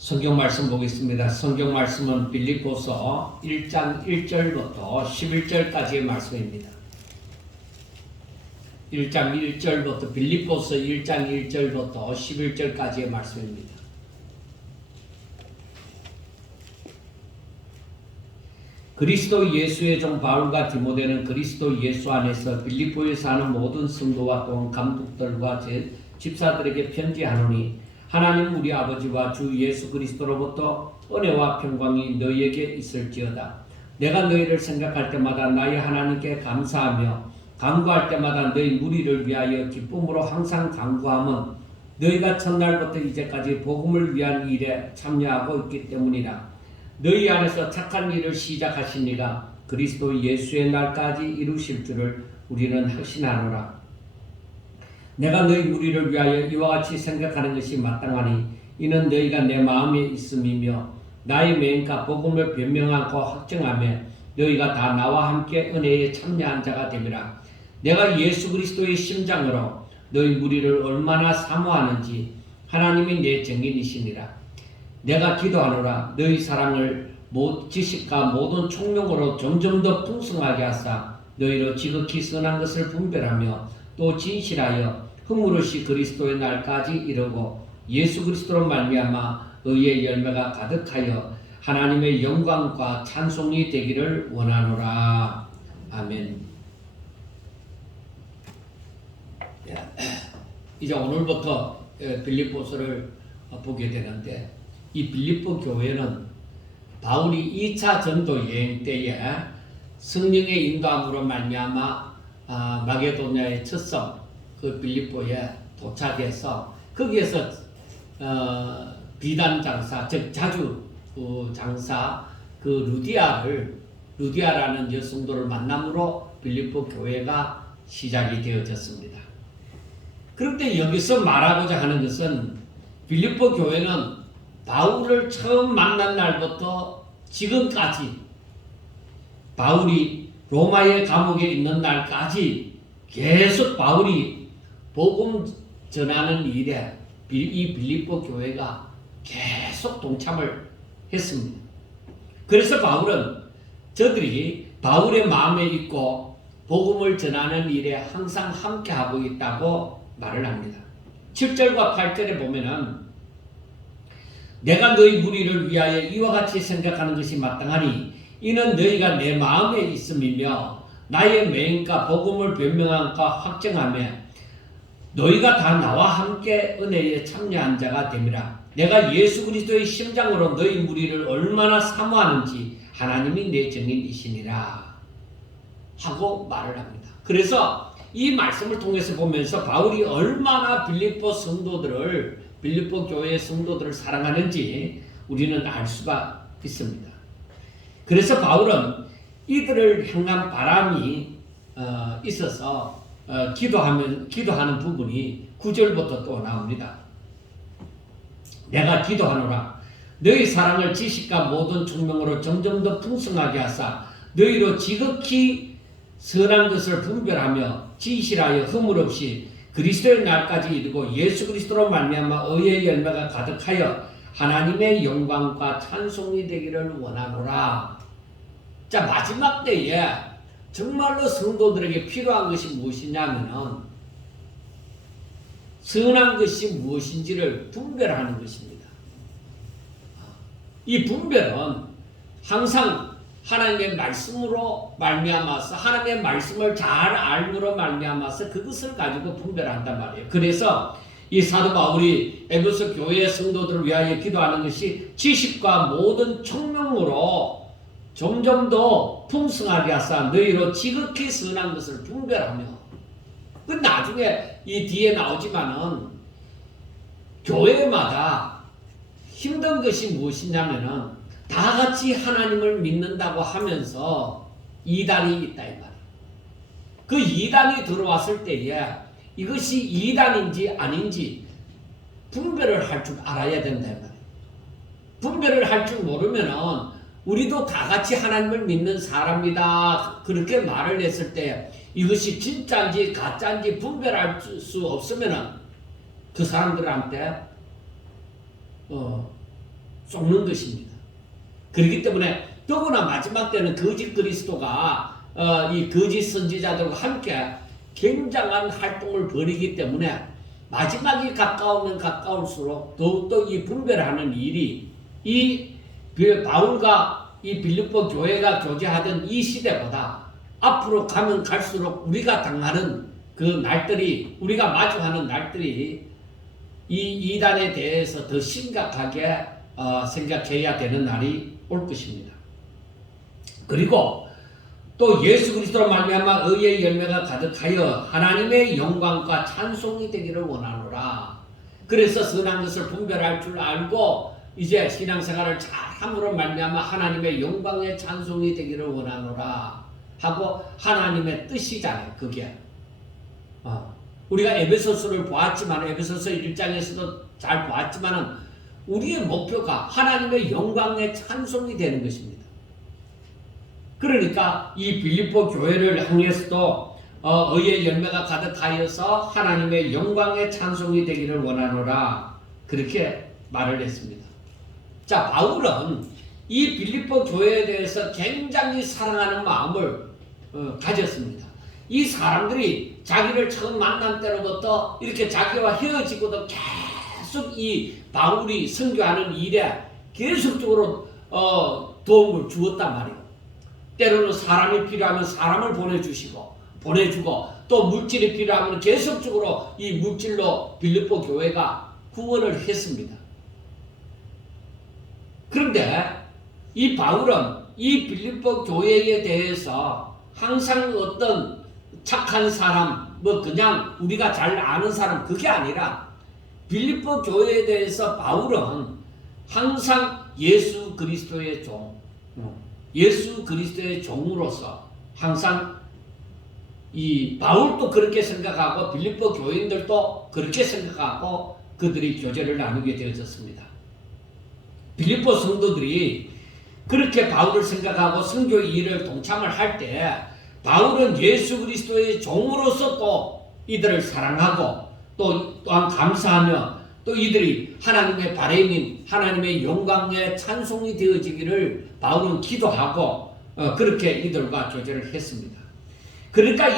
성경 말씀 보겠습니다. 성경 말씀은 빌립보서 1장 1절부터 11절까지의 말씀입니다. 1장 1절부터 빌립보서 1장 1절부터 11절까지의 말씀입니다. 그리스도 예수의 종 바울과 디모데는 그리스도 예수 안에서 빌립보에 사는 모든 성도와 또한 감독들과 집사들에게 편지하노니 하나님 우리 아버지와 주 예수 그리스도로부터 은혜와 평강이 너희에게 있을지어다. 내가 너희를 생각할 때마다 나의 하나님께 감사하며 간구할 때마다 너희 무리를 위하여 기쁨으로 항상 간구함은 너희가 첫날부터 이제까지 복음을 위한 일에 참여하고 있기 때문이라. 너희 안에서 착한 일을 시작하신 이가 그리스도 예수의 날까지 이루실 줄을 우리는 확신하노라. 내가 너희 무리를 위하여 이와 같이 생각하는 것이 마땅하니 이는 너희가 내 마음에 있음이며 나의 메인과 복음을 변명하고 확정하며 너희가 다 나와 함께 은혜에 참여한 자가 됨이라. 내가 예수 그리스도의 심장으로 너희 무리를 얼마나 사모하는지 하나님이 내 증인이시니라. 내가 기도하노라. 너희 사랑을 지식과 모든 총명으로 점점 더 풍성하게 하사 너희로 지극히 선한 것을 분별하며 또 진실하여 흐무릇이 그리스도의 날까지 이르고 예수 그리스도로 말미암아 의의 열매가 가득하여 하나님의 영광과 찬송이 되기를 원하노라. 아멘. 이제 오늘부터 빌립보서를 보게 되는데 이 빌립보 교회는 바울이 2차 전도 여행 때에 성령의 인도함으로 말미암아 마게도냐의 첫성 그 빌립보에 도착해서 거기에서 비단 장사 즉 자주 장사 그 루디아라는 여성도를 만남으로 빌립보 교회가 시작이 되어졌습니다. 그런데 여기서 말하고자 하는 것은 빌립보 교회는 바울을 처음 만난 날부터 지금까지 바울이 로마의 감옥에 있는 날까지 계속 바울이 복음 전하는 일에 이 빌립보 교회가 계속 동참을 했습니다. 그래서 바울은 저들이 바울의 마음에 있고 복음을 전하는 일에 항상 함께하고 있다고 말을 합니다. 7절과 8절에 보면은 내가 너희 무리를 위하여 이와 같이 생각하는 것이 마땅하니 이는 너희가 내 마음에 있음이며 나의 맹인과 복음을 변명함과 확정하며 너희가 다 나와 함께 은혜에 참여한 자가 됨이라. 내가 예수 그리스도의 심장으로 너희 무리를 얼마나 사모하는지 하나님이 내 증인이시니라 하고 말을 합니다. 그래서 이 말씀을 통해서 보면서 바울이 얼마나 빌립보 교회의 성도들을 사랑하는지 우리는 알 수가 있습니다. 그래서 바울은 이들을 향한 바람이 있어서 기도하는 부분이 9절부터 또 나옵니다. 내가 기도하노라. 너희 사랑을 지식과 모든 총명으로 점점 더 풍성하게 하사 너희로 지극히 선한 것을 분별하며 진실하여 허물없이 그리스도의 날까지 이르고 예수 그리스도로 말미암아 의의 열매가 가득하여 하나님의 영광과 찬송이 되기를 원하노라. 자, 마지막 때에 정말로 성도들에게 필요한 것이 무엇이냐면은 선한 것이 무엇인지를 분별하는 것입니다. 이 분별은 항상 하나님의 말씀으로 말미암아서 하나님의 말씀을 잘 알므로 말미암아서 그것을 가지고 분별한단 말이에요. 그래서 이 사도 바울이 에베소 교회 성도들을 위하여 기도하는 것이 지식과 모든 총명으로 점점 더 풍성하게 하사 너희로 지극히 선한 것을 분별하며 그 나중에 이 뒤에 나오지만은 교회마다 힘든 것이 무엇이냐면은 다 같이 하나님을 믿는다고 하면서 이단이 있다 이 말이에요. 그 이단이 들어왔을 때에 이것이 이단인지 아닌지 분별을 할 줄 알아야 된다 이 말이에요. 분별을 할 줄 모르면은 우리도 다 같이 하나님을 믿는 사람이다 그렇게 말을 했을 때 이것이 진짜인지 가짜인지 분별할 수 없으면은 그 사람들한테 쏟는 것입니다. 그렇기 때문에 더구나 마지막 때는 거짓 그리스도가 이 거짓 선지자들과 함께 굉장한 활동을 벌이기 때문에 마지막이 가까우면 가까울수록 더욱더 이 분별하는 일이 이 바울과 이 빌립보 교회가 교제하던 이 시대보다 앞으로 가면 갈수록 우리가 당하는 그 날들이, 우리가 마주하는 날들이 이 이단에 대해서 더 심각하게 생각해야 되는 날이 올 것입니다. 그리고 또 예수 그리스도로 말미암아 의의 열매가 가득하여 하나님의 영광과 찬송이 되기를 원하노라. 그래서 선한 것을 분별할 줄 알고 이제 신앙생활을 잘함으로 말미암아 하나님의 영광의 찬송이 되기를 원하노라 하고 하나님의 뜻이잖아요. 그게 우리가 에베소서를 보았지만 에베소서 1장에서도 잘 보았지만은 우리의 목표가 하나님의 영광의 찬송이 되는 것입니다. 그러니까 이 빌립보 교회를 향해서도 의의 열매가 가득하여서 하나님의 영광의 찬송이 되기를 원하노라 그렇게 말을 했습니다. 자, 바울은 이 빌립보 교회에 대해서 굉장히 사랑하는 마음을 가졌습니다. 이 사람들이 자기를 처음 만난 때로부터 이렇게 자기와 헤어지고도 계속 이 바울이 선교하는 일에 계속적으로 도움을 주었단 말이에요. 때로는 사람이 필요하면 사람을 보내주고 또 물질이 필요하면 계속적으로 이 물질로 빌립보 교회가 후원을 했습니다. 그런데 이 바울은 이 빌립보 교회에 대해서 항상 어떤 착한 사람, 그냥 우리가 잘 아는 사람, 그게 아니라 빌립보 교회에 대해서 바울은 항상 예수 그리스도의 예수 그리스도의 종으로서 항상 이 바울도 그렇게 생각하고 빌립보 교인들도 그렇게 생각하고 그들이 교제를 나누게 되어졌습니다. 빌립보 성도들이 그렇게 바울을 생각하고 선교 일을 동참을 할 때 바울은 예수 그리스도의 종으로서 또 이들을 사랑하고 또한 감사하며 또 이들이 하나님의 바램인 하나님의 영광의 찬송이 되어지기를 바울은 기도하고 그렇게 이들과 교제를 했습니다. 그러니까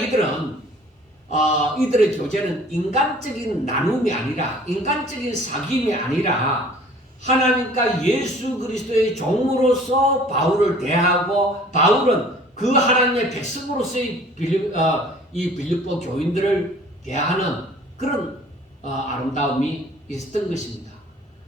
이들의 교제는 인간적인 나눔이 아니라 인간적인 사귐이 아니라 하나님과 예수 그리스도의 종으로서 바울을 대하고 바울은 그 하나님의 백성으로서의 이 빌립보 교인들을 대하는 그런 아름다움이 있었던 것입니다.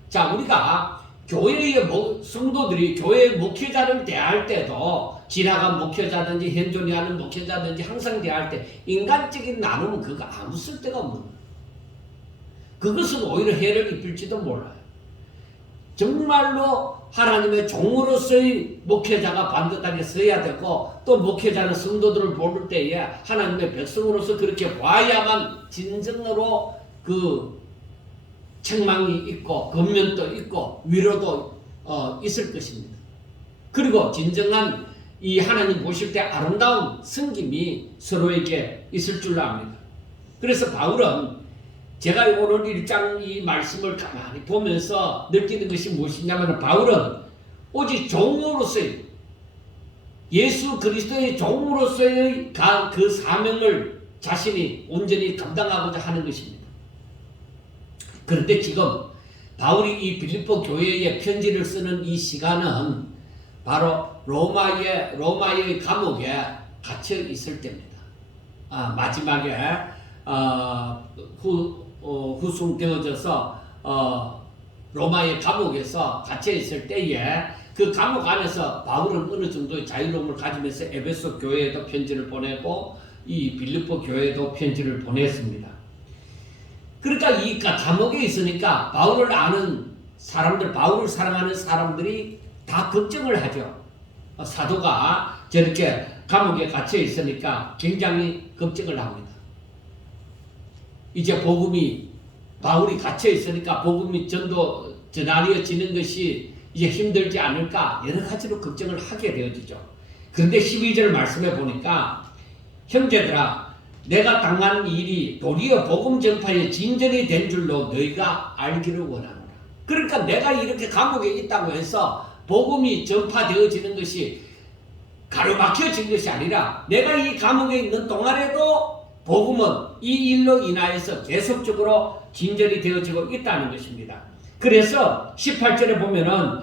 자, 우리가 교회의 성도들이 교회의 목회자를 대할 때도 지나간 목회자든지 현존이 하는 목회자든지 항상 대할 때 인간적인 나눔은 그거 아무 쓸데가 없는 거예요. 그것은 오히려 해를 입힐지도 몰라요. 정말로 하나님의 종으로서의 목회자가 반듯하게 서야 되고 또 목회자는 성도들을 볼 때에 하나님의 백성으로서 그렇게 봐야만 진정으로 그 책망이 있고 권면도 있고 위로도 있을 것입니다. 그리고 진정한 이 하나님 보실 때 아름다운 섬김이 서로에게 있을 줄 압니다. 그래서 바울은 제가 오늘 1장 이 말씀을 가만히 보면서 느끼는 것이 무엇이냐면 바울은 오직 종으로서의 예수 그리스도의 종으로서의 그 사명을 자신이 온전히 감당하고자 하는 것입니다. 그런데 지금 바울이 이 빌립보 교회에 편지를 쓰는 이 시간은 바로 로마의 감옥에 갇혀 있을 때입니다. 마지막에 후송되어져서 로마의 감옥에서 갇혀 있을 때에 그 감옥 안에서 바울은 어느 정도의 자유로움을 가지면서 에베소 교회에도 편지를 보내고 이 빌립보 교회에도 편지를 보냈습니다. 그러니까 이 감옥에 있으니까 바울을 아는 사람들, 바울을 사랑하는 사람들이 다 걱정을 하죠. 사도가 저렇게 감옥에 갇혀 있으니까 굉장히 걱정을 합니다. 이제 복음이 바울이 갇혀 있으니까 복음이 전하려지는 것이 이제 힘들지 않을까 여러 가지로 걱정을 하게 되어지죠. 그런데 12절 말씀에 보니까 형제들아 내가 당한 일이 도리어 복음 전파의 진전이 된 줄로 너희가 알기를 원하노라. 그러니까 내가 이렇게 감옥에 있다고 해서 복음이 전파되어지는 것이 가로막혀진 것이 아니라 내가 이 감옥에 있는 동안에도 복음은 이 일로 인하여서 계속적으로 진전이 되어지고 있다는 것입니다. 그래서 18절에 보면은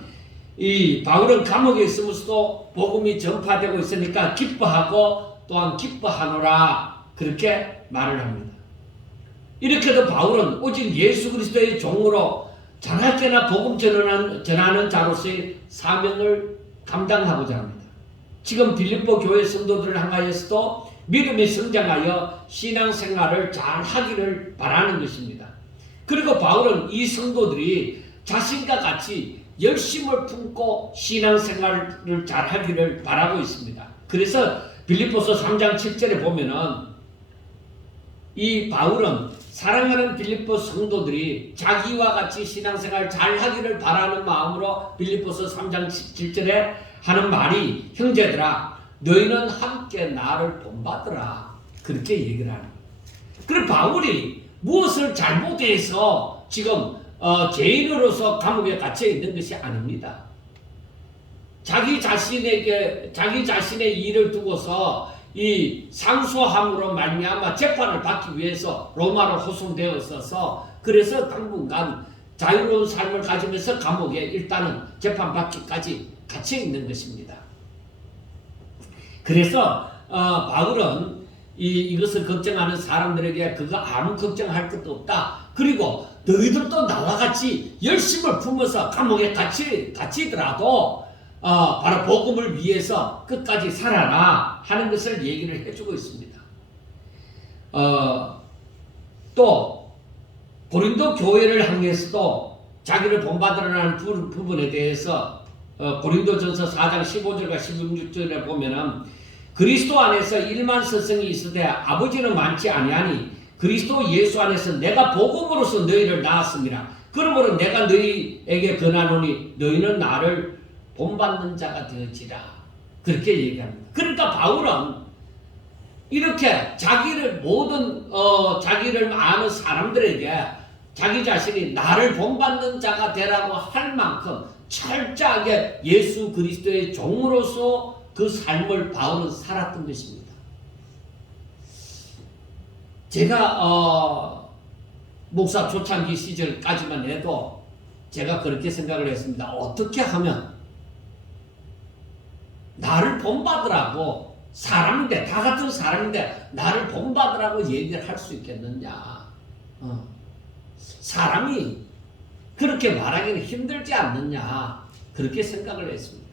이 바울은 감옥에 있으면서도 복음이 전파되고 있으니까 기뻐하고 또한 기뻐하노라 그렇게 말을 합니다. 이렇게도 바울은 오직 예수 그리스도의 종으로 자나깨나 복음 전하는 자로서의 사명을 감당하고자 합니다. 지금 빌립보 교회 성도들을 향하여서도 믿음이 성장하여 신앙생활을 잘 하기를 바라는 것입니다. 그리고 바울은 이 성도들이 자신과 같이 열심을 품고 신앙생활을 잘 하기를 바라고 있습니다. 그래서 빌립보서 3장 7절에 보면은 이 바울은 사랑하는 빌립보 성도들이 자기와 같이 신앙생활 잘 하기를 바라는 마음으로 빌립보서 3장 7절에 하는 말이 형제들아 너희는 함께 나를 본받으라 그렇게 얘기를 하는 거예요. 그리고 바울이 무엇을 잘못해서 지금 죄인으로서 감옥에 갇혀 있는 것이 아닙니다. 자기 자신의 일을 두고서 이 상소함으로 말미암아 재판을 받기 위해서 로마로 호송되었어서 그래서 당분간 자유로운 삶을 가지면서 감옥에 일단은 재판받기까지 갇혀 있는 것입니다. 그래서 바울은 이것을 걱정하는 사람들에게 그거 아무 걱정할 것도 없다. 그리고 너희들도 나와 같이 열심을 품어서 감옥에 갇히더라도 바로 복음을 위해서 끝까지 살아라 하는 것을 얘기를 해주고 있습니다. 또 고린도 교회를 향해서도 자기를 본받으라는 부분에 대해서 고린도전서 4장 15절과 16절에 보면은 그리스도 안에서 일만 서성이 있으되 아버지는 많지 아니하니 그리스도 예수 안에서 내가 복음으로서 너희를 낳았습니다. 그러므로 내가 너희에게 권하노니 너희는 나를 본받는 자가 되어지라 그렇게 얘기합니다. 그러니까 바울은 이렇게 자기를 자기를 아는 사람들에게 자기 자신이 나를 본받는 자가 되라고 할 만큼 철저하게 예수 그리스도의 종으로서 그 삶을 바울은 살았던 것입니다. 제가 목사 초창기 시절까지만 해도 제가 그렇게 생각을 했습니다. 어떻게 하면 나를 본받으라고 사람인데 다 같은 사람인데 나를 본받으라고 얘기를 할 수 있겠느냐. 사람이 그렇게 말하기는 힘들지 않느냐 그렇게 생각을 했습니다.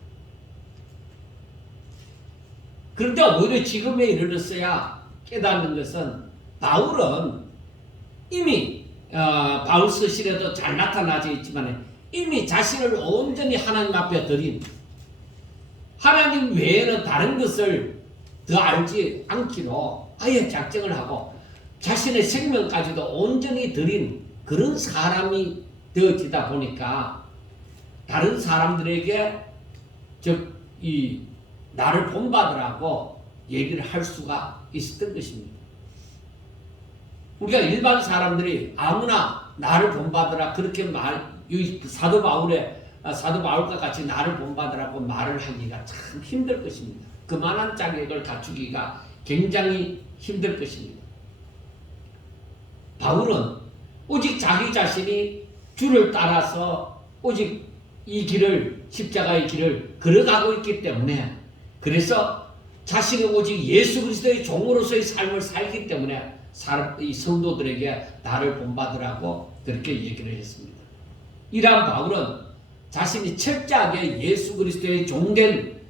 그런데 오히려 지금에 이르렀어야 깨닫는 것은 바울은 이미 바울 서실에도 잘 나타나져 있지만 이미 자신을 온전히 하나님 앞에 드린 하나님 외에는 다른 것을 더 알지 않기로 아예 작정을 하고 자신의 생명까지도 온전히 드린 그런 사람이 되어지다 보니까 다른 사람들에게 즉 이 나를 본받으라고 얘기를 할 수가 있었던 것입니다. 우리가 일반 사람들이 아무나 나를 본받으라 그렇게 사도 바울과 같이 나를 본받으라고 말을 하기가 참 힘들 것입니다. 그만한 자격을 갖추기가 굉장히 힘들 것입니다. 바울은 오직 자기 자신이 주를 따라서 오직 이 길을 십자가의 길을 걸어가고 있기 때문에 그래서 자신이 오직 예수 그리스도의 종으로서의 삶을 살기 때문에 이 성도들에게 나를 본받으라고 그렇게 얘기를 했습니다. 이러한 바울은 자신이 철저하게 예수 그리스도의 종된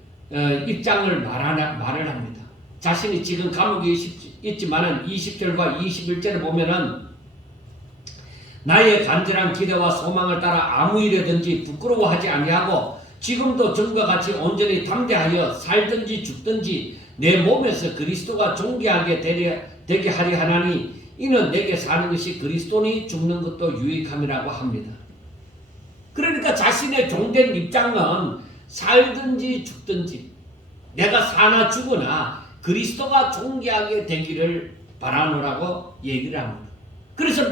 입장을 말을 합니다. 자신이 지금 감옥에 있지만은 20절과 21절에 보면은 나의 간절한 기대와 소망을 따라 아무 일에든지 부끄러워하지 아니하고 지금도 전과 같이 온전히 담대하여 살든지 죽든지 내 몸에서 그리스도가 존귀하게 되게 하려 하나니 이는 내게 사는 것이 그리스도니 죽는 것도 유익함이라고 합니다. 그러니까 자신의 종된 입장은 살든지 죽든지 내가 사나 죽으나 그리스도가 존귀하게 되기를 바라노라고 얘기를 합니다. 그래서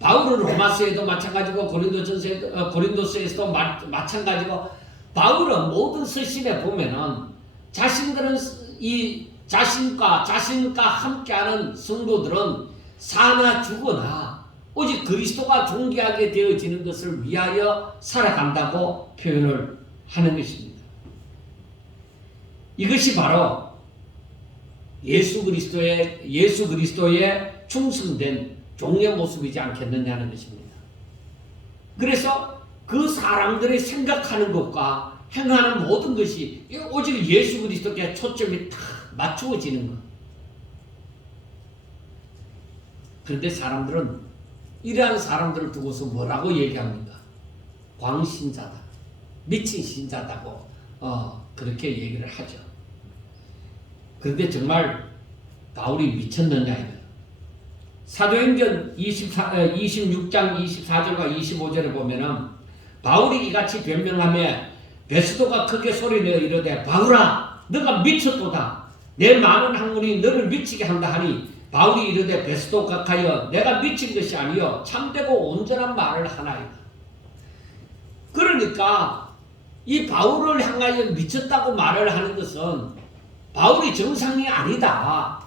바울은 로마서에도 마찬가지고 고린도서에서도 마찬가지고 바울은 모든 서신에 보면은 자신들은 이 자신과 함께하는 성도들은 사나 죽으나 오직 그리스도가 존귀하게 되어지는 것을 위하여 살아간다고 표현을 하는 것입니다. 이것이 바로 예수 그리스도의 충성된 종의 모습이지 않겠느냐는 것입니다. 그래서 그 사람들이 생각하는 것과 행하는 모든 것이 오직 예수 그리스도께 초점이 다 맞추어지는 것. 그런데 사람들은 이러한 사람들을 두고서 뭐라고 얘기합니까? 광신자다, 미친 신자다고 그렇게 얘기를 하죠. 그런데 바울이 미쳤느냐 이거예요. 사도행전 26장 24절과 25절에 보면은 바울이 이같이 변명하며 베스도가 크게 소리내어 이르되 바울아 너가 미쳤도다. 내 많은 학문이 너를 미치게 한다 하니 바울이 이르되 베스도 각하여 내가 미친 것이 아니요 참되고 온전한 말을 하나이다. 그러니까 이 바울을 향하여 미쳤다고 말을 하는 것은 바울이 정상이 아니다.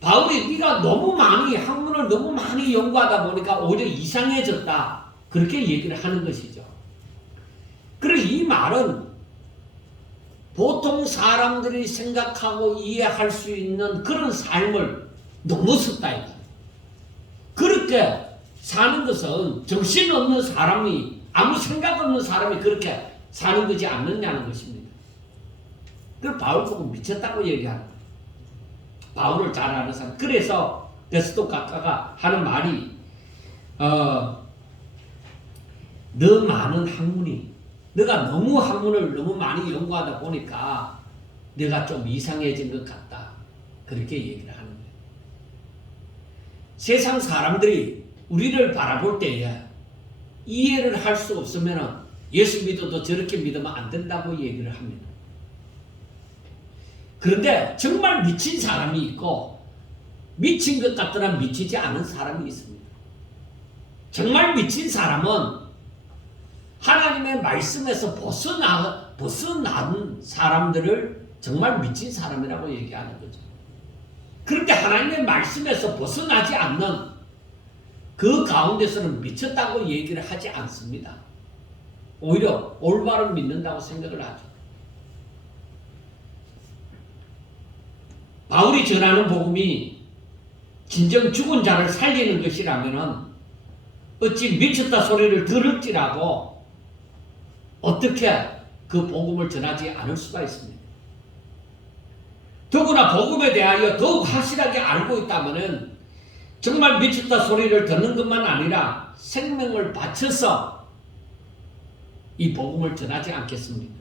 바울이 네가 학문을 너무 많이 연구하다 보니까 오히려 이상해졌다. 그렇게 얘기를 하는 것이죠. 그리고 이 말은 보통 사람들이 생각하고 이해할 수 있는 그런 삶을 넘어섰다 이거. 그렇게 사는 것은 정신없는 사람이 아무 생각 없는 사람이 그렇게 사는 것이 않느냐는 것입니다. 그걸 바울 보고 미쳤다고 얘기하는 거예요. 바울을 잘 아는 사람. 그래서 베스도 각하가 하는 말이 너 많은 학문이 너가 너무 학문을 너무 많이 연구하다 보니까 내가 좀 이상해진 것 같다. 그렇게 얘기를 하는 거예요. 세상 사람들이 우리를 바라볼 때에 이해를 할 수 없으면 예수 믿어도 저렇게 믿으면 안 된다고 얘기를 합니다. 그런데 정말 미친 사람이 있고 미친 것 같더나 미치지 않은 사람이 있습니다. 정말 미친 사람은 하나님의 말씀에서 벗어난 사람들을 정말 미친 사람이라고 얘기하는 거죠. 그런데 하나님의 말씀에서 벗어나지 않는 그 가운데서는 미쳤다고 얘기를 하지 않습니다. 오히려 올바른 믿는다고 생각을 하죠. 바울이 전하는 복음이 진정 죽은 자를 살리는 것이라면 어찌 미쳤다 소리를 들을지라고 어떻게 그 복음을 전하지 않을 수가 있습니다. 더구나 복음에 대하여 더욱 확실하게 알고 있다면 정말 미쳤다 소리를 듣는 것만 아니라 생명을 바쳐서 이 복음을 전하지 않겠습니까?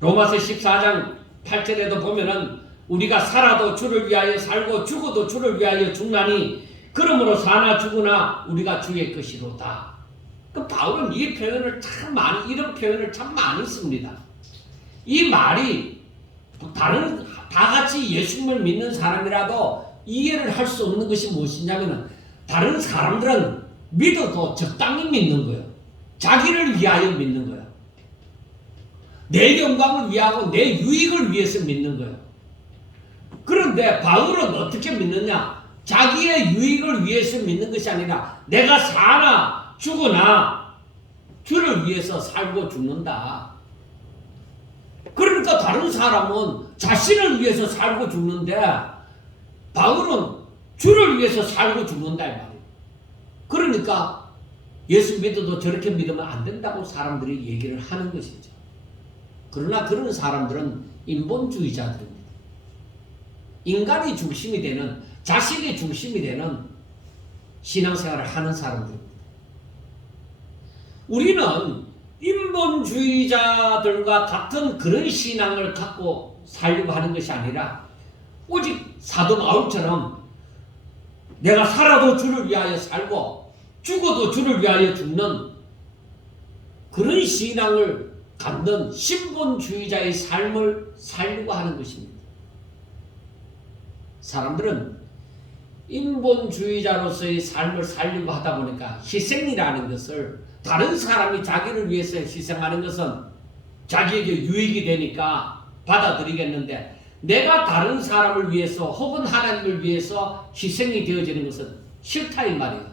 로마서 14장 8절에도 보면은 우리가 살아도 주를 위하여 살고 죽어도 주를 위하여 죽나니 그러므로 사나 죽으나 우리가 주의 것이로다. 그 바울은 이 표현을 이런 표현을 참 많이 씁니다. 이 말이 다 같이 예수님을 믿는 사람이라도 이해를 할 수 없는 것이 무엇이냐면 다른 사람들은 믿어도 적당히 믿는 거예요. 자기를 위하여 믿는 거예요. 내 영광을 위하고 내 유익을 위해서 믿는 거예요. 그런데 바울은 어떻게 믿느냐? 자기의 유익을 위해서 믿는 것이 아니라 내가 사나 죽으나 주를 위해서 살고 죽는다. 그러니까 다른 사람은 자신을 위해서 살고 죽는데 바울은 주를 위해서 살고 죽는다 이 말이에요. 그러니까 예수 믿어도 저렇게 믿으면 안 된다고 사람들이 얘기를 하는 것이죠. 그러나 그런 사람들은 인본주의자들입니다. 인간이 중심이 되는, 자신이 중심이 되는 신앙생활을 하는 사람들입니다. 우리는 인본주의자들과 같은 그런 신앙을 갖고 살려고 하는 것이 아니라 오직 사도 바울처럼 내가 살아도 주를 위하여 살고 죽어도 주를 위하여 죽는 그런 신앙을 갖는 신본주의자의 삶을 살려고 하는 것입니다. 사람들은 인본주의자로서의 삶을 살려고 하다 보니까 희생이라는 것을, 다른 사람이 자기를 위해서 희생하는 것은 자기에게 유익이 되니까 받아들이겠는데, 내가 다른 사람을 위해서 혹은 하나님을 위해서 희생이 되어지는 것은 싫다 이 말이에요.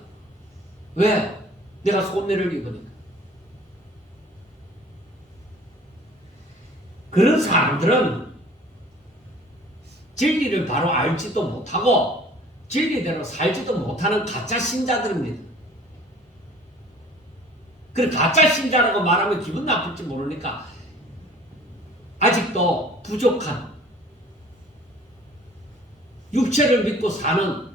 왜? 내가 손해를 입으니까. 그런 사람들은 진리를 바로 알지도 못하고 진리대로 살지도 못하는 가짜 신자들입니다. 그 가짜 신자라고 말하면 기분 나쁠지 모르니까 아직도 부족한, 육체를 믿고 사는,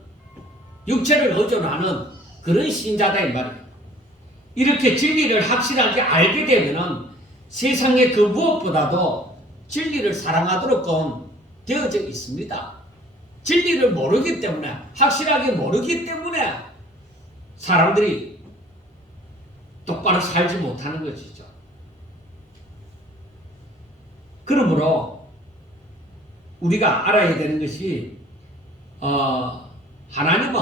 육체를 의존하는 그런 신자다 이 말이에요. 이렇게 진리를 확실하게 알게 되면은 세상의 그 무엇보다도 진리를 사랑하도록 되어져 있습니다. 진리를 모르기 때문에, 확실하게 모르기 때문에 사람들이 똑바로 살지 못하는 것이죠. 그러므로 우리가 알아야 되는 것이 하나님은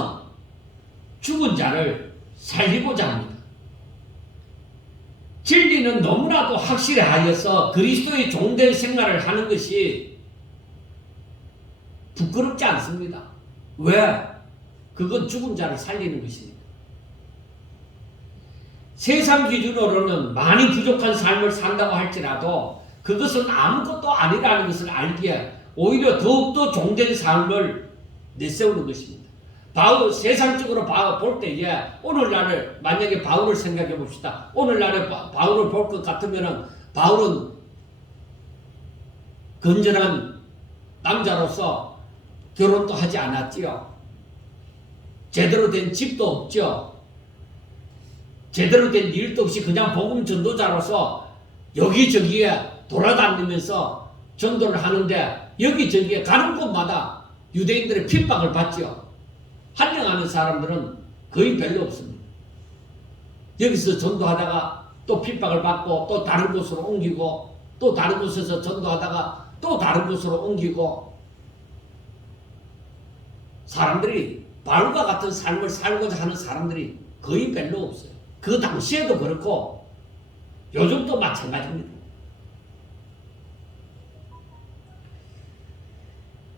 죽은 자를 살리고자 합니다. 진리는 너무나도 확실해 하여서 그리스도의 종된 생활을 하는 것이 부끄럽지 않습니다. 왜? 그건 죽은 자를 살리는 것입니다. 세상 기준으로는 많이 부족한 삶을 산다고 할지라도 그것은 아무것도 아니라는 것을 알기에 오히려 더욱더 종된 삶을 내세우는 것입니다. 바울, 세상적으로 볼 때에 오늘날을, 만약에 바울을 생각해 봅시다. 오늘날에 바울을 볼 것 같으면 바울은 건전한 남자로서 결혼도 하지 않았지요. 제대로 된 집도 없죠. 제대로 된 일도 없이 그냥 복음 전도자로서 여기저기에 돌아다니면서 전도를 하는데, 여기저기에 가는 곳마다 유대인들의 핍박을 받죠. 환영하는 사람들은 거의 별로 없습니다. 여기서 전도하다가 또 핍박을 받고 또 다른 곳으로 옮기고, 또 다른 곳에서 전도하다가 또 다른 곳으로 옮기고, 사람들이 바울과 같은 삶을 살고자 하는 사람들이 거의 별로 없어요. 그 당시에도 그렇고 요즘도 마찬가지입니다.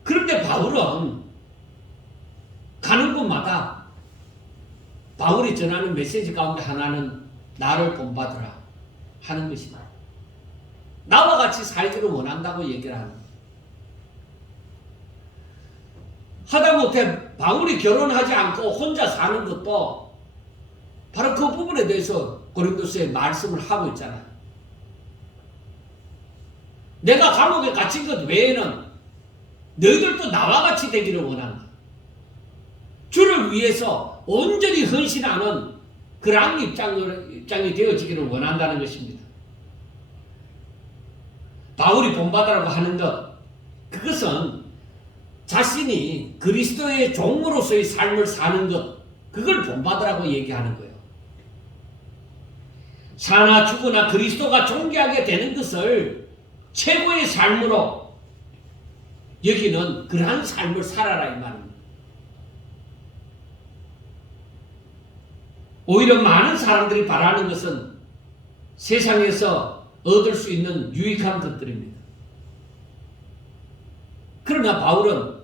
그런데 바울은 가는 곳마다 바울이 전하는 메시지 가운데 하나는 나를 본받으라 하는 것이다. 나와 같이 살기를 원한다고 얘기를 합니다. 하다못해 바울이 결혼하지 않고 혼자 사는 것도 바로 그 부분에 대해서 고린도서에 말씀을 하고 있잖아요. 내가 감옥에 갇힌 것 외에는 너희들도 나와 같이 되기를 원한다. 주를 위해서 온전히 헌신하는 그러한 입장이 되어지기를 원한다는 것입니다. 바울이 본받으라고 하는 것, 그것은 자신이 그리스도의 종으로서의 삶을 사는 것, 그걸 본받으라고 얘기하는 거예요. 사나 죽으나 그리스도가 존귀하게 되는 것을 최고의 삶으로 여기는 그러한 삶을 살아라 이 말입니다. 오히려 많은 사람들이 바라는 것은 세상에서 얻을 수 있는 유익한 것들입니다. 그러나 바울은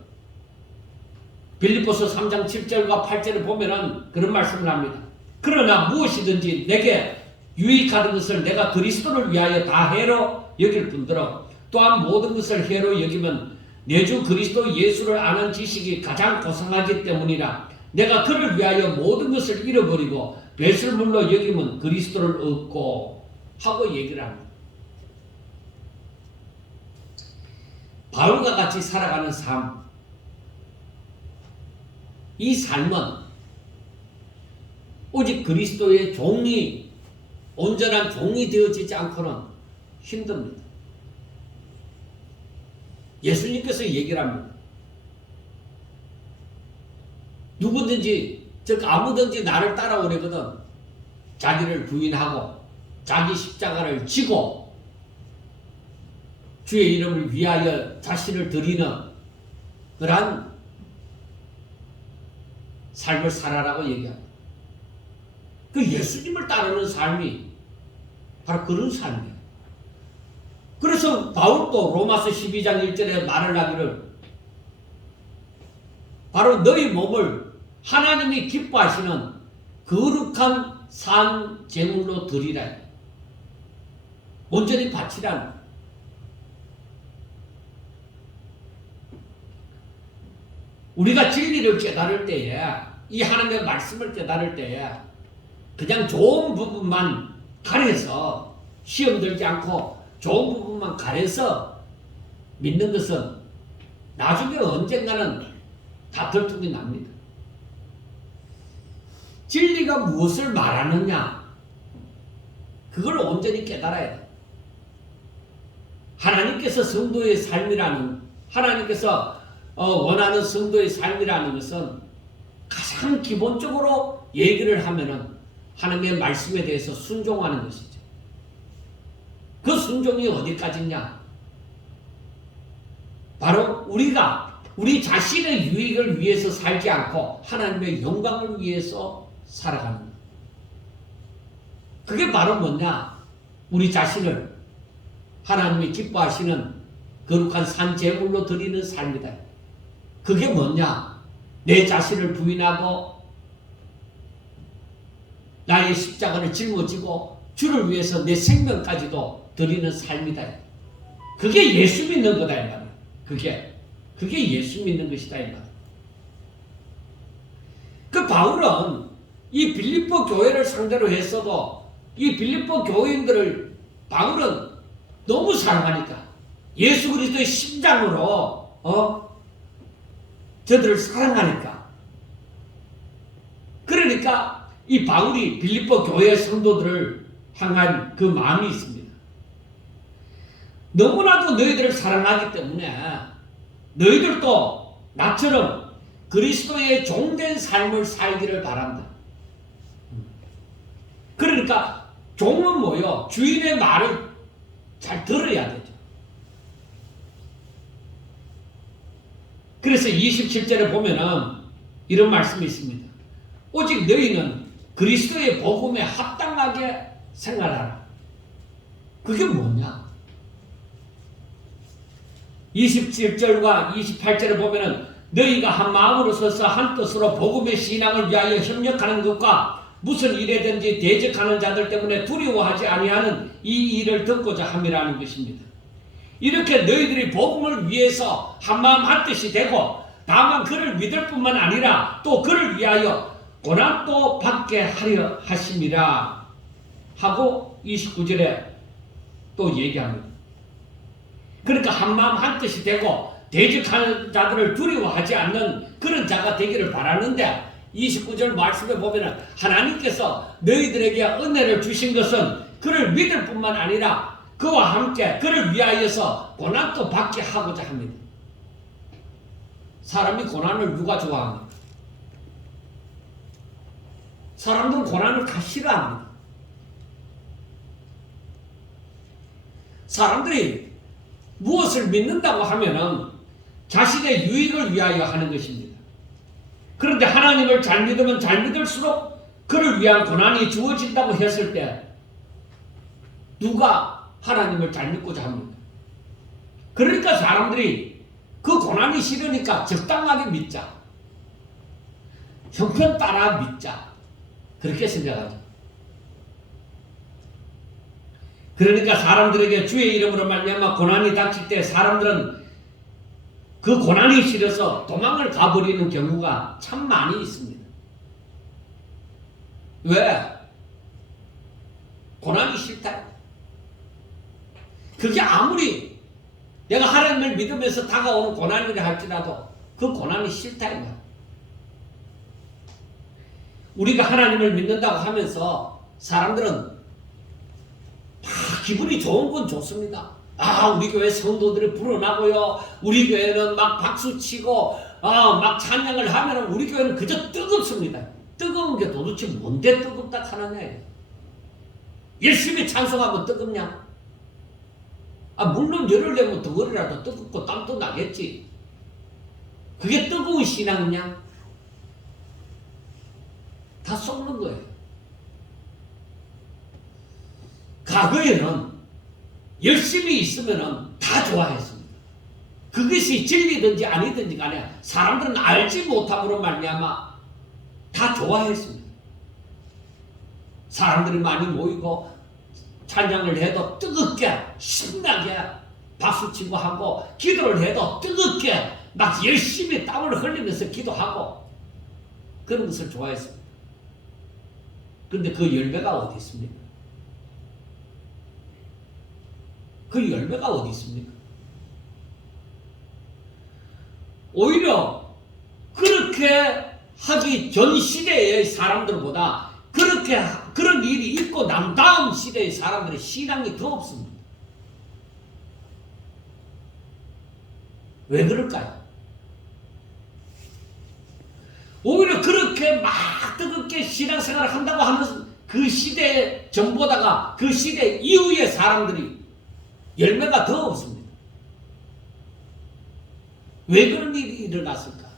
빌립보서 3장 7절과 8절을 보면은 그런 말씀을 합니다. 그러나 무엇이든지 내게 유익하던 것을 내가 그리스도를 위하여 다 해로 여길 뿐더러 또한 모든 것을 해로 여기면 내 주 그리스도 예수를 아는 지식이 가장 고상하기 때문이라. 내가 그를 위하여 모든 것을 잃어버리고 배설물로 여기면 그리스도를 얻고 하고 얘기를 합니다. 바울과 같이 살아가는 삶, 이 삶은 오직 그리스도의 종이, 온전한 종이 되어지지 않고는 힘듭니다. 예수님께서 얘기를 합니다. 누구든지, 즉 아무든지 나를 따라오려거든 자기를 부인하고 자기 십자가를 지고 주의 이름을 위하여 자신을 드리는 그러한 삶을 살아라고 얘기합니다. 그 예수님을 따르는 삶이 바로 그런 삶이에요. 그래서 바울도 로마서 12장 1절에 말을 하기를 바로 너희 몸을 하나님이 기뻐하시는 거룩한 산 제물로 드리라. 온전히 바치라는. 우리가 진리를 깨달을 때에, 이 하나님의 말씀을 깨달을 때에 그냥 좋은 부분만 가려서 시험 들지 않고 좋은 부분만 가려서 믿는 것은 나중에 언젠가는 다 들통이 납니다. 진리가 무엇을 말하느냐, 그걸 온전히 깨달아야 돼. 하나님께서 성도의 삶이라는, 하나님께서 원하는 성도의 삶이라는 것은 가장 기본적으로 얘기를 하면은 하나님의 말씀에 대해서 순종하는 것이죠. 그 순종이 어디까지냐? 바로 우리가 우리 자신의 유익을 위해서 살지 않고 하나님의 영광을 위해서 살아가는 것. 그게 바로 뭐냐? 우리 자신을 하나님이 기뻐하시는 거룩한 산 제물로 드리는 삶이다. 그게 뭐냐? 내 자신을 부인하고 나의 십자가를 짊어지고 주를 위해서 내 생명까지도 드리는 삶이다. 그게 예수 믿는 거다 이 말이야. 그게 예수 믿는 것이다 이 말이야. 그 바울은 이 빌립보 교회를 상대로 했어도 이 빌립보 교인들을 바울은 너무 사랑하니까 예수 그리스도의 심장으로 저들을 사랑하니까, 그러니까 이 바울이 빌립보 교회 성도들을 향한 그 마음이 있습니다. 너무나도 너희들을 사랑하기 때문에 너희들도 나처럼 그리스도의 종된 삶을 살기를 바란다. 그러니까 종은 뭐요? 주인의 말을 잘 들어야 되죠. 그래서 27절에 보면은 이런 말씀이 있습니다. 오직 너희는 그리스도의 복음에 합당하게 생활하라. 그게 뭐냐? 27절과 28절에 보면은 너희가 한 마음으로 서서 한 뜻으로 복음의 신앙을 위하여 협력하는 것과 무슨 일에든지 대적하는 자들 때문에 두려워하지 아니하는 이 일을 듣고자 함이라는 것입니다. 이렇게 너희들이 복음을 위해서 한마음 한뜻이 되고 다만 그를 믿을 뿐만 아니라 또 그를 위하여 고난도 받게 하려 하심이라 하고 29절에 또 얘기합니다. 그러니까 한마음 한뜻이 되고 대적하는 자들을 두려워하지 않는 그런 자가 되기를 바라는데, 29절 말씀에 보면 하나님께서 너희들에게 은혜를 주신 것은 그를 믿을 뿐만 아니라 그와 함께 그를 위하여서 고난도 받게 하고자 합니다. 사람이 고난을 누가 좋아합니까? 사람들은 고난을 다 싫어합니다. 사람들이 무엇을 믿는다고 하면은 자신의 유익을 위하여 하는 것입니다. 그런데 하나님을 잘 믿으면 잘 믿을수록 그를 위한 고난이 주어진다고 했을 때 누가 하나님을 잘 믿고자 합니까? 그러니까 사람들이 그 고난이 싫으니까 적당하게 믿자, 형편 따라 믿자, 그렇게 생각하죠. 그러니까 사람들에게 주의 이름으로 말미암아 고난이 닥칠 때 사람들은 그 고난이 싫어서 도망을 가버리는 경우가 참 많이 있습니다. 왜? 고난이 싫다. 그게 아무리 내가 하나님을 믿으면서 다가오는 고난이라 할지라도 그 고난이 싫다 이 말. 우리가 하나님을 믿는다고 하면서 사람들은 다 기분이 좋은 건 좋습니다. 아, 우리 교회 성도들이 불어나고요. 우리 교회는 막 박수치고 막 찬양을 하면 우리 교회는 그저 뜨겁습니다. 뜨거운 게 도대체 뭔데 뜨겁다 하느냐. 열심히 찬송하면 뜨겁냐? 물론 열을 내면 덩어리라도 뜨겁고 땀도 나겠지. 그게 뜨거운 신앙이냐? 다 썩는 거예요. 과거에는 열심히 있으면 다 좋아했습니다. 그것이 진리든지 아니든지 간에 사람들은 알지 못함으로 말미암아 다 좋아했습니다. 사람들이 많이 모이고 찬양을 해도 뜨겁게 신나게 박수치고 하고 기도를 해도 뜨겁게 막 열심히 땀을 흘리면서 기도하고 그런 것을 좋아했습니다. 그런데 그 열매가 어디 있습니까? 그 열매가 어디 있습니까? 오히려 그렇게 하기 전 시대의 사람들보다 그런 일이 있고 난 다음 시대의 사람들의 신앙이 더 없습니다. 왜 그럴까요? 오히려 그렇게 막 뜨겁게 신앙생활을 한다고 하면서 그 시대 전보다가 그 시대 이후의 사람들이 열매가 더 없습니다. 왜 그런 일이 일어났을까?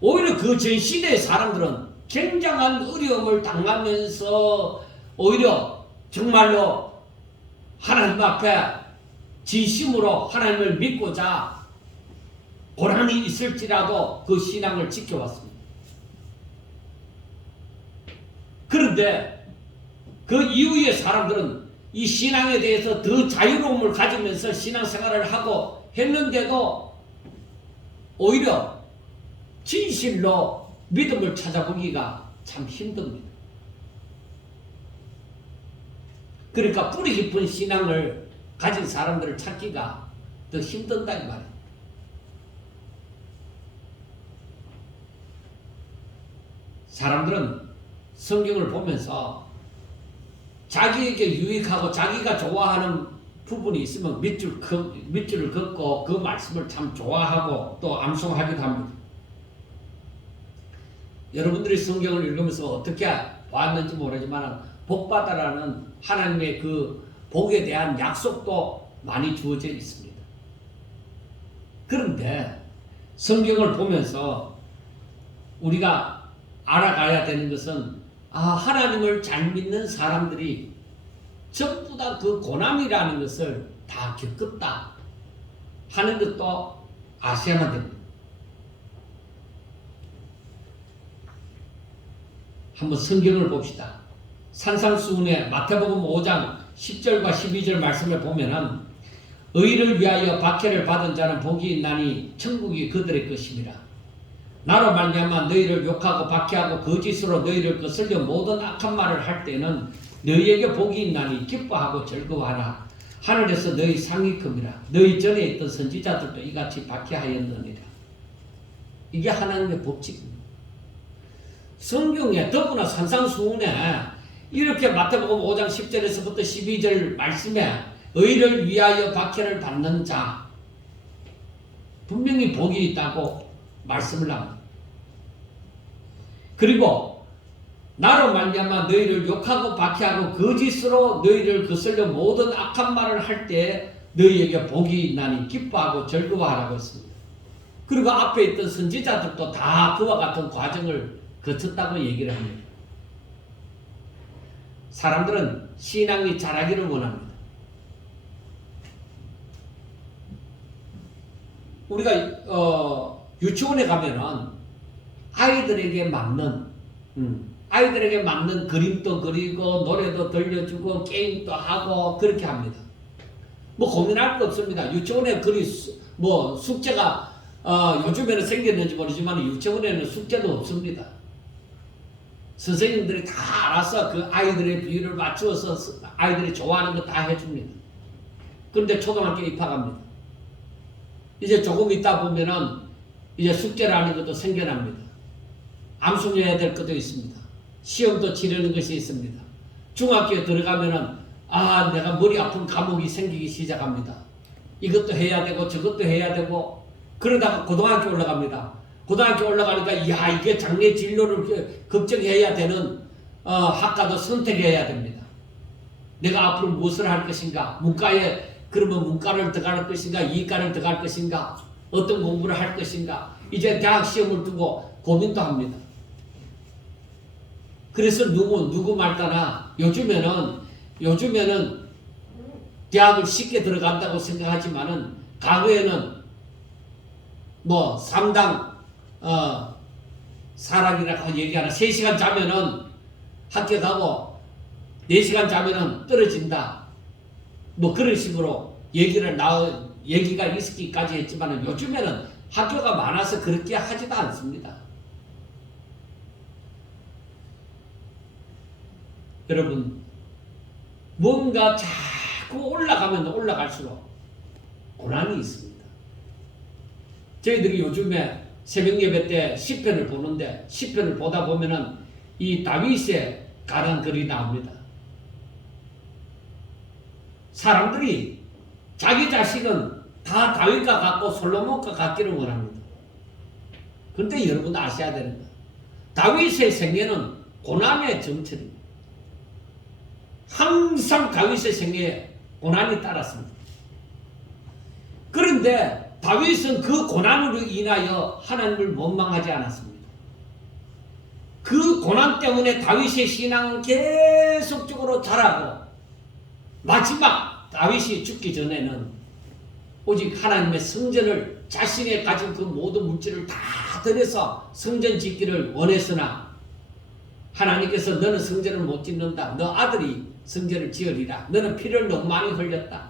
오히려 그 전 시대의 사람들은 굉장한 어려움을 당하면서 오히려 정말로 하나님 앞에 진심으로 하나님을 믿고자 고난이 있을지라도 그 신앙을 지켜왔습니다. 그런데 그 이후의 사람들은 이 신앙에 대해서 더 자유로움을 가지면서 신앙생활을 하고 했는데도 오히려 진실로 믿음을 찾아보기가 참 힘듭니다. 그러니까 뿌리 깊은 신앙을 가진 사람들을 찾기가 더 힘든다 이 말이에요. 사람들은 성경을 보면서 자기에게 유익하고 자기가 좋아하는 부분이 있으면 밑줄을 긋고 그 말씀을 참 좋아하고 또 암송하기도 합니다. 여러분들이 성경을 읽으면서 어떻게 봤는지 모르지만 복받아라는 하나님의 그 복에 대한 약속도 많이 주어져 있습니다. 그런데 성경을 보면서 우리가 알아가야 되는 것은 하나님을 잘 믿는 사람들이 전부 다 그 고난이라는 것을 다 겪었다 하는 것도 아셔야만 됩니다. 한번 성경을 봅시다. 산상수훈의 마태복음 5장 10절과 12절 말씀을 보면은 의를 위하여 박해를 받은 자는 복이 있나니 천국이 그들의 것입니다. 나로 말미암아 너희를 욕하고 박해하고 거짓으로 너희를 거슬려 모든 악한 말을 할 때는 너희에게 복이 있나니 기뻐하고 즐거워하라. 하늘에서 너희 상이 큽니다. 너희 전에 있던 선지자들도 이같이 박해하였느니라. 이게 하나님의 법칙입니다. 성경에 더구나 산상수훈에 이렇게 마태복음 5장 10절에서부터 12절 말씀에 의를 위하여 박해를 받는 자 분명히 복이 있다고 말씀을 합니다. 그리고 나로 말미암아 너희를 욕하고 박해하고 거짓으로 너희를 거슬려 모든 악한 말을 할 때 너희에게 복이 있나니 기뻐하고 즐거워하라고 했습니다. 그리고 앞에 있던 선지자들도 다 그와 같은 과정을 거쳤다고 얘기를 합니다. 사람들은 신앙이 자라기를 원합니다. 우리가 유치원에 가면은 아이들에게 맞는 그림도 그리고 노래도 들려주고 게임도 하고 그렇게 합니다. 뭐 고민할 거 없습니다. 유치원에 숙제가 요즘에는 생겼는지 모르지만 유치원에는 숙제도 없습니다. 선생님들이 다 알아서 그 아이들의 비율을 맞추어서 아이들이 좋아하는 거 다 해줍니다. 그런데 초등학교에 입학합니다. 이제 조금 있다 보면은 이제 숙제라는 것도 생겨납니다. 암송해야 될 것도 있습니다. 시험도 치르는 것이 있습니다. 중학교에 들어가면은 내가 머리 아픈 과목이 생기기 시작합니다. 이것도 해야 되고 저것도 해야 되고 그러다가 고등학교 올라갑니다. 고등학교 올라가니까 이게 장래 진로를 걱정해야 되는 학과도 선택해야 됩니다. 내가 앞으로 무엇을 할 것인가? 그러면 문과를 들어갈 것인가? 이과를 들어갈 것인가? 어떤 공부를 할 것인가? 이제 대학 시험을 두고 고민도 합니다. 그래서 누구 말따나 요즘에는 대학을 쉽게 들어간다고 생각하지만은 과거에는 뭐 3당 사락이라고 얘기하나 3시간 자면은 합격하고 4시간 자면은 떨어진다. 뭐 그런 식으로 얘기가 있기까지 했지만은 요즘에는 학교가 많아서 그렇게 하지도 않습니다. 여러분, 뭔가 자꾸 올라가면 올라갈수록 고난이 있습니다. 저희들이 요즘에 새벽 예배 때 시편을 보는데 시편을 보다 보면은 이 다윗에 관한 글이 나옵니다. 사람들이 자기 자식은 다 다윗과 같고 솔로몬과 같기를 원합니다. 그런데 여러분 아셔야 되는 거, 다윗의 생애는 고난의 정체입니다. 항상 다윗의 생애에 고난이 따랐습니다. 그런데 다윗은 그 고난으로 인하여 하나님을 원망하지 않았습니다. 그 고난 때문에 다윗의 신앙은 계속적으로 자라고 마지막 다윗이 죽기 전에는 오직 하나님의 성전을 자신의 가진 그 모든 물질을 다 들여서 성전 짓기를 원했으나 하나님께서 너는 성전을 못 짓는다. 너 아들이 성전을 지으리라. 너는 피를 너무 많이 흘렸다.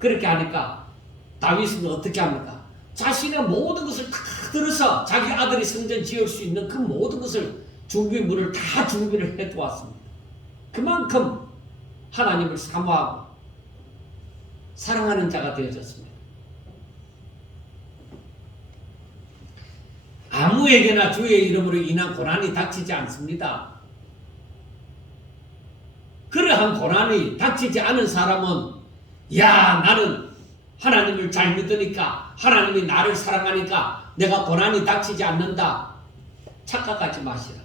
그렇게 하니까 다윗은 어떻게 합니까? 자신의 모든 것을 다 들어서 자기 아들이 성전 지을 수 있는 그 모든 것을 준비물을 다 준비를 해두었습니다. 그만큼 하나님을 사모하고 사랑하는 자가 되어졌습니다. 아무에게나 주의 이름으로 인한 고난이 닥치지 않습니다. 그러한 고난이 닥치지 않은 사람은 나는 하나님을 잘 믿으니까 하나님이 나를 사랑하니까 내가 고난이 닥치지 않는다. 착각하지 마시라.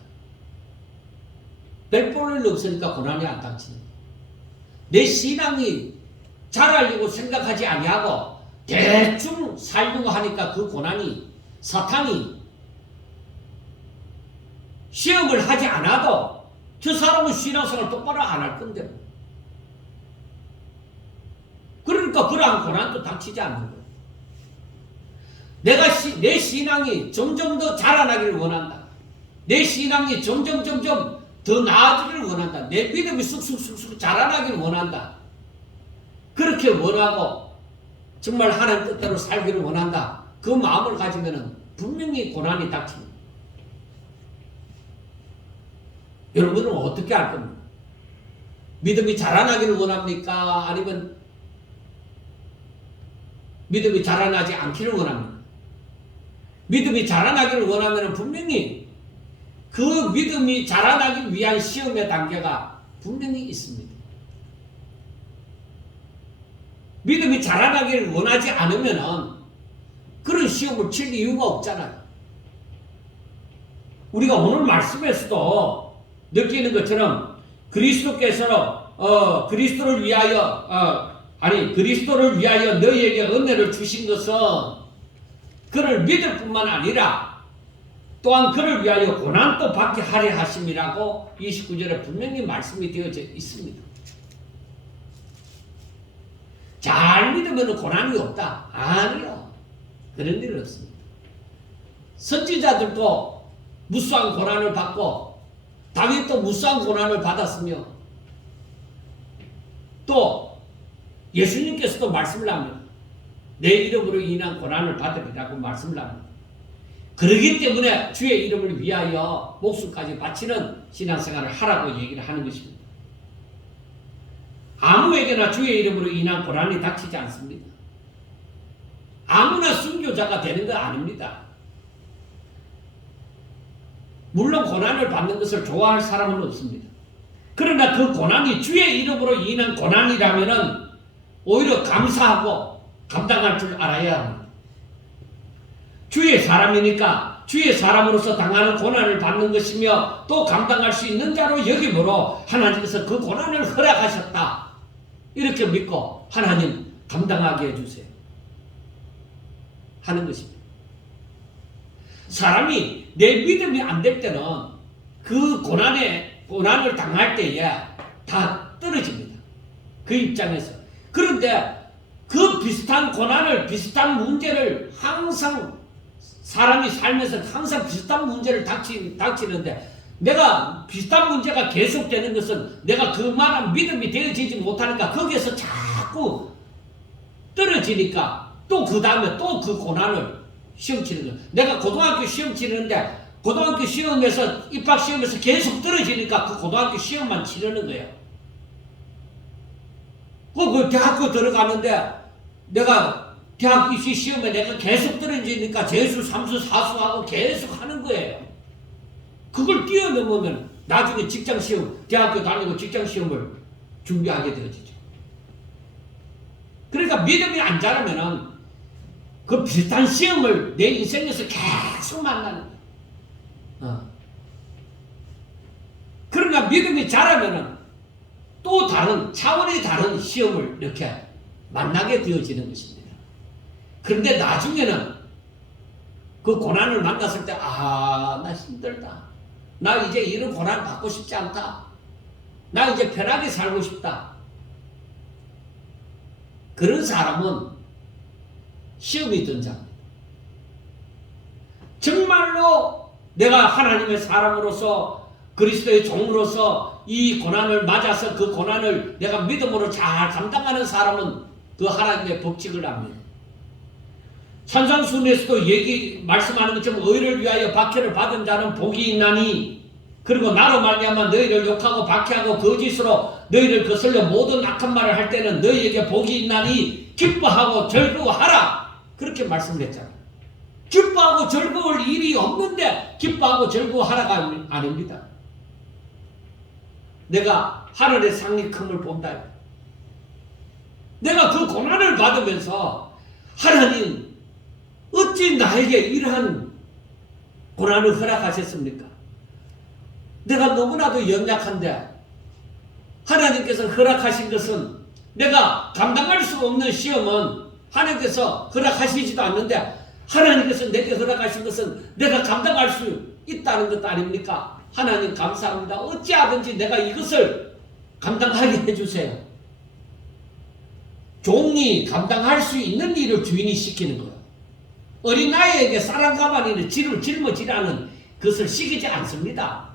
별볼 일 없으니까 고난이 안 닥치는 거예요. 내 신앙이 잘하려고 생각하지 아니하고 대충 살려고 하니까 그 고난이 사탄이 시험을 하지 않아도 저 사람은 신앙생활 똑바로 안 할 건데 그러니까 그러한 고난도 닥치지 않는 거예요. 내 신앙이 점점 더 자라나기를 원한다. 내 신앙이 점점 더 나아지기를 원한다. 내 믿음이 쑥쑥 자라나기를 원한다. 그렇게 원하고 정말 하나님 뜻대로 살기를 원한다. 그 마음을 가지면 분명히 고난이 닥칩니다. 여러분은 어떻게 할 겁니까? 믿음이 자라나기를 원합니까? 아니면 믿음이 자라나지 않기를 원합니까? 믿음이 자라나기를 원하면 분명히 그 믿음이 자라나기 위한 시험의 단계가 분명히 있습니다. 믿음이 자라나기를 원하지 않으면 그런 시험을 칠 이유가 없잖아요. 우리가 오늘 말씀에서도 느끼는 것처럼 그리스도를 위하여 너희에게 은혜를 주신 것은 그를 믿을 뿐만 아니라 또한 그를 위하여 고난도 받게 하려 하심이라고 29절에 분명히 말씀이 되어져 있습니다. 잘 믿으면 고난이 없다. 아니요. 그런 일은 없습니다. 선지자들도 무수한 고난을 받고 다윗도 무수한 고난을 받았으며 또 예수님께서도 말씀을 합니다. 내 이름으로 인한 고난을 받으리라고 말씀을 합니다. 그렇기 때문에 주의 이름을 위하여 목숨까지 바치는 신앙생활을 하라고 얘기를 하는 것입니다. 아무에게나 주의 이름으로 인한 고난이 닥치지 않습니다. 아무나 순교자가 되는 거 아닙니다. 물론 고난을 받는 것을 좋아할 사람은 없습니다. 그러나 그 고난이 주의 이름으로 인한 고난이라면 오히려 감사하고 감당할 줄 알아야 합니다. 주의 사람이니까 주의 사람으로서 당하는 고난을 받는 것이며 또 감당할 수 있는 자로 여김으로 하나님께서 그 고난을 허락하셨다. 이렇게 믿고 하나님 감당하게 해주세요. 하는 것입니다. 사람이 내 믿음이 안 될 때는 그 고난을 당할 때에 다 떨어집니다. 그 입장에서. 그런데 그 비슷한 고난을, 비슷한 문제를 항상 사람이 살면서 항상 비슷한 문제를 닥치는데 내가 비슷한 문제가 계속되는 것은 내가 그만한 믿음이 되어지지 못하니까 거기에서 자꾸 떨어지니까 또 그 다음에 또 그 고난을 시험 치는 거예요. 내가 고등학교 시험 치는데 고등학교 시험에서 입학 시험에서 계속 떨어지니까 그 고등학교 시험만 치르는 거예요. 그 대학교 들어가는데 내가 대학 입시 시험에 내가 계속 떨어지니까 재수, 삼수, 사수하고 계속 하는 거예요. 그걸 뛰어넘으면 나중에 직장 시험, 대학교 다니고 직장 시험을 준비하게 되어지죠. 그러니까 믿음이 안 자라면은 그 비슷한 시험을 내 인생에서 계속 만나는 거예요. 그러나 믿음이 자라면은 또 다른 차원의 다른 시험을 이렇게 만나게 되어지는 것입니다. 그런데 나중에는 그 고난을 만났을 때 나 힘들다. 나 이제 이런 고난 받고 싶지 않다. 나 이제 편하게 살고 싶다. 그런 사람은 시험이 던집니다. 정말로 내가 하나님의 사람으로서 그리스도의 종으로서 이 고난을 맞아서 그 고난을 내가 믿음으로 잘 감당하는 사람은 그 하나님의 법칙을 압니다. 산상수훈에서도 말씀하는 것처럼 의를 위하여 박해를 받은 자는 복이 있나니 그리고 나로 말미암아 너희를 욕하고 박해하고 거짓으로 너희를 거슬려 모든 악한 말을 할 때는 너희에게 복이 있나니 기뻐하고 즐거워하라. 그렇게 말씀을 했잖아요. 기뻐하고 즐거울 일이 없는데 기뻐하고 즐거워하라가 아닙니다. 내가 하늘의 상이 큼을 본다. 내가 그 고난을 받으면서 하나님 어찌 나에게 이러한 고난을 허락하셨습니까? 내가 너무나도 연약한데 하나님께서 허락하신 것은 내가 감당할 수 없는 시험은 하나님께서 허락하시지도 않는데 하나님께서 내게 허락하신 것은 내가 감당할 수 있다는 것 아닙니까? 하나님 감사합니다. 어찌하든지 내가 이것을 감당하게 해주세요. 종이 감당할 수 있는 일을 주인이 시키는 거예요. 어린아이에게 쌀한가마니를 질을 짊어지라는 것을 시키지 않습니다.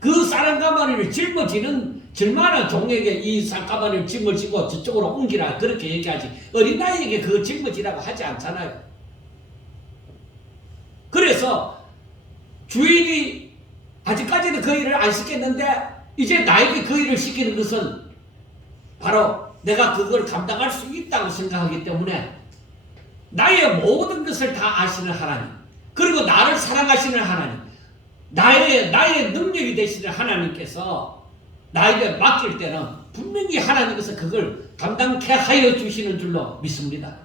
그 쌀한가마니를 짊어지는 종에게 이 쌀가마니를 짊어지고 저쪽으로 옮기라 그렇게 얘기하지 어린아이에게 그거 짊어지라고 하지 않잖아요. 그래서 주인이 아직까지는 그 일을 안 시켰는데 이제 나에게 그 일을 시키는 것은 바로 내가 그걸 감당할 수 있다고 생각하기 때문에 나의 모든 것을 다 아시는 하나님 그리고 나를 사랑하시는 하나님 나의 능력이 되시는 하나님께서 나에게 맡길 때는 분명히 하나님께서 그걸 감당케 하여 주시는 줄로 믿습니다.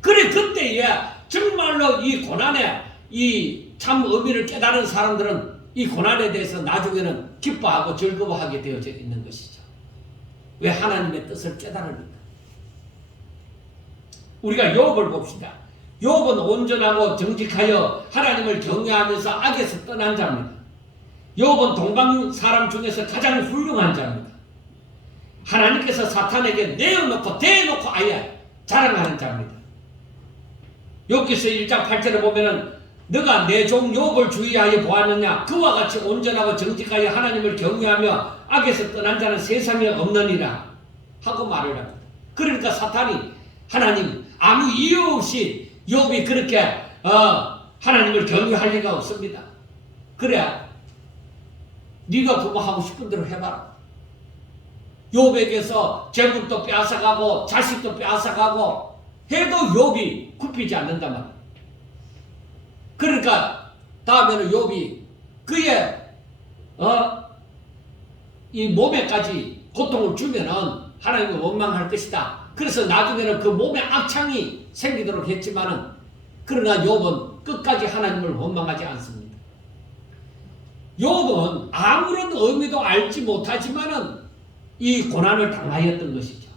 그래 그때에 정말로 이 고난에 이 참 의미를 깨달은 사람들은 이 고난에 대해서 나중에는 기뻐하고 즐거워하게 되어져 있는 것이죠. 왜? 하나님의 뜻을 깨달으니까. 우리가 욥을 봅시다. 욥은 온전하고 정직하여 하나님을 경외하면서 악에서 떠난 자입니다. 욥은 동방 사람 중에서 가장 훌륭한 자입니다. 하나님께서 사탄에게 내어놓고 대놓고 아예 자랑하는 자입니다. 욥기서 1장 8절에 보면은 너가 내 종 욥을 주의하여 보았느냐 그와 같이 온전하고 정직하여 하나님을 경외하며 악에서 떠난 자는 세상에 없느니라 하고 말을 합니다. 그러니까 사탄이 하나님 아무 이유 없이 욥이 그렇게 하나님을 경외할 리가 없습니다. 그래 네가 그거 하고 싶은 대로 해봐라. 욥에게서 재물도 빼앗아가고 자식도 빼앗아가고 해도 욥이 굽히지 않는단 말이야. 그러니까 다음에는 욥이 그의 이 몸에까지 고통을 주면은 하나님을 원망할 것이다. 그래서 나중에는 그 몸에 악창이 생기도록 했지만은 그러나 욥은 끝까지 하나님을 원망하지 않습니다. 욥은 아무런 의미도 알지 못하지만은 이 고난을 당하였던 것이죠.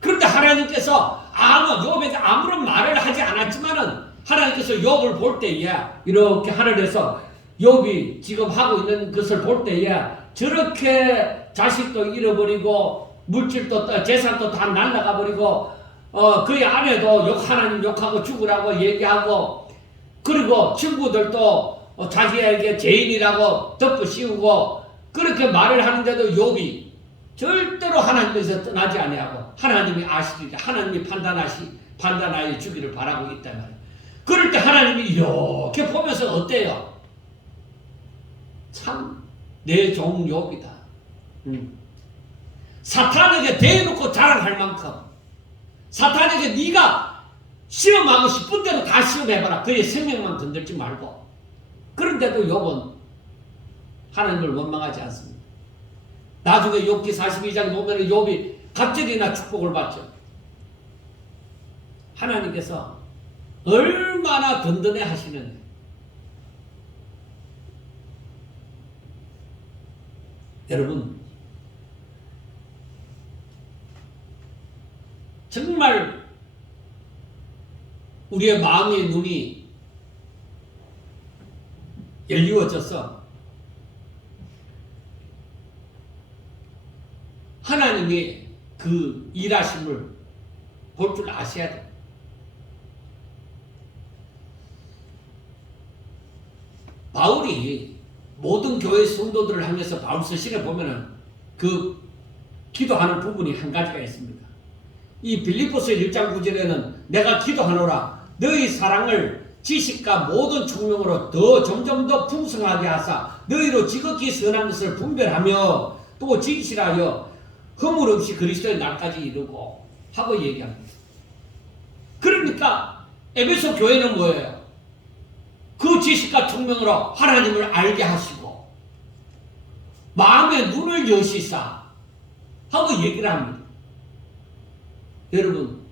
그런데 하나님께서 욥에게 아무런 말을 하지 않았지만은 하나님께서 욥을 볼 때에 이렇게 하늘에서 욥이 지금 하고 있는 것을 볼 때에 저렇게 자식도 잃어버리고 물질도 재산도 다 날라가 버리고 그의 아내도 하나님 욕하고 죽으라고 얘기하고 그리고 친구들도 자기에게 죄인이라고 덮어 씌우고 그렇게 말을 하는데도 욥이 절대로 하나님에서 떠나지 아니하고 하나님이 아시리라 하나님이 판단하여 주기를 바라고 있단 말이에요. 그럴 때 하나님이 이렇게 보면서 어때요? 참 내 종 욥이다. 사탄에게 대놓고 자랑할 만큼 사탄에게 네가 시험하고 싶은 대로 다 시험해봐라. 그의 생명만 건들지 말고. 그런데도 욥은 하나님을 원망하지 않습니다. 나중에 욥기 42장 보면 욥이 갑자기나 축복을 받죠. 하나님께서 얼마나 든든해 하시는지. 여러분 정말 우리의 마음의 눈이 열리워져서 하나님의 그 일하심을 볼 줄 아셔야 돼요. 바울이 모든 교회 성도들을 향해서 바울 서신에 보면은 그 기도하는 부분이 한 가지가 있습니다. 이 빌립보서 1장 9절에는 내가 기도하노라 너희 사랑을 지식과 모든 총명으로 더 점점 더 풍성하게 하사 너희로 지극히 선한 것을 분별하며 또 진실하여 허물 없이 그리스도의 날까지 이르고 하고 얘기합니다. 그러니까 에베소 교회는 뭐예요? 그 지식과 총명으로 하나님을 알게 하시고 마음의 눈을 여시사 하고 얘기를 합니다. 여러분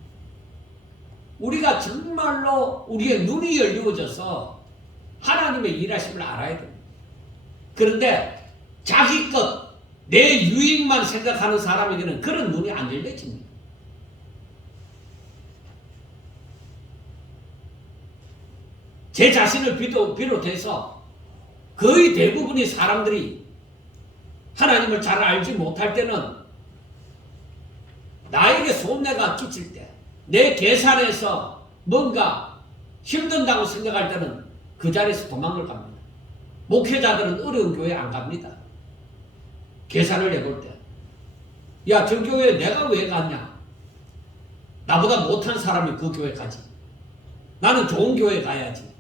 우리가 정말로 우리의 눈이 열리워져서 하나님의 일하심을 알아야 됩니다. 그런데 자기 것, 내 유익만 생각하는 사람에게는 그런 눈이 안 열려집니다. 제 자신을 비롯해서 거의 대부분의 사람들이 하나님을 잘 알지 못할 때는 나에게 손해가 끼칠 때, 내 계산에서 뭔가 힘든다고 생각할 때는 그 자리에서 도망을 갑니다. 목회자들은 어려운 교회 안 갑니다. 계산을 해볼 때. 야, 저 교회에 내가 왜 갔냐? 나보다 못한 사람이 그 교회 가지. 나는 좋은 교회 가야지.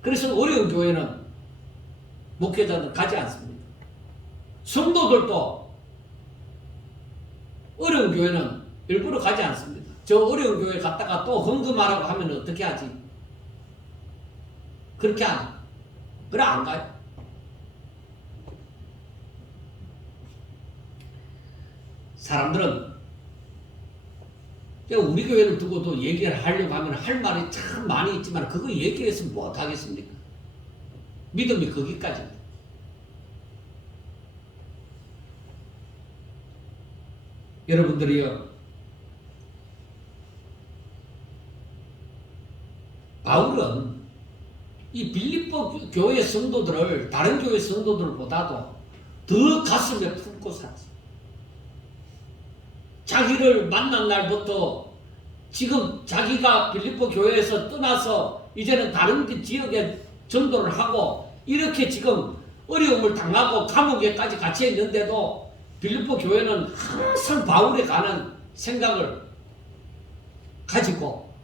그래서 어려운 교회는 목회자는 가지 않습니다. 성도들도 어려운 교회는 일부러 가지 않습니다. 저 어려운 교회 갔다가 또 헌금하라고 하면 어떻게 하지? 그렇게 안 해요. 그래 안 가요. 사람들은 우리 교회를 두고도 얘기를 하려고 하면 할 말이 참 많이 있지만 그거 얘기해서 뭐 하겠습니까? 믿음이 거기까지입니다. 여러분들이요, 바울은 이 빌립보 교회 성도들을 다른 교회 성도들보다도 더 가슴에 품고 살았어요. 자기를 만난 날부터 지금 자기가 빌립보 교회에서 떠나서 이제는 다른 지역에 전도를 하고 이렇게 지금 어려움을 당하고 감옥에까지 갇혀 있는데도 빌립보 교회는 항상 바울에 관한 생각을 가지고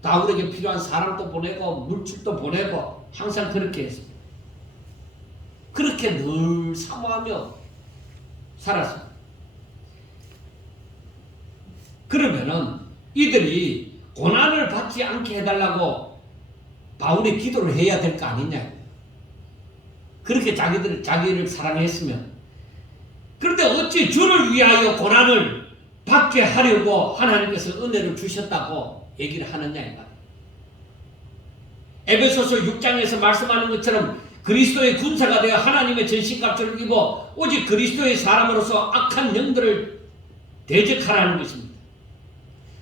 바울에게 필요한 사람도 보내고 물질도 보내고 항상 그렇게 했습니다. 그렇게 늘 사모하며 살았습니다. 그러면은 이들이 고난을 받지 않게 해달라고 바울이 기도를 해야 될 거 아니냐. 그렇게 자기를 사랑했으면. 그런데 어찌 주를 위하여 고난을 받게 하려고 하나님께서 은혜를 주셨다고 얘기를 하느냐 이 말이에요. 에베소서 6장에서 말씀하는 것처럼 그리스도의 군사가 되어 하나님의 전신갑주를 입어 오직 그리스도의 사람으로서 악한 영들을 대적하라는 것입니다.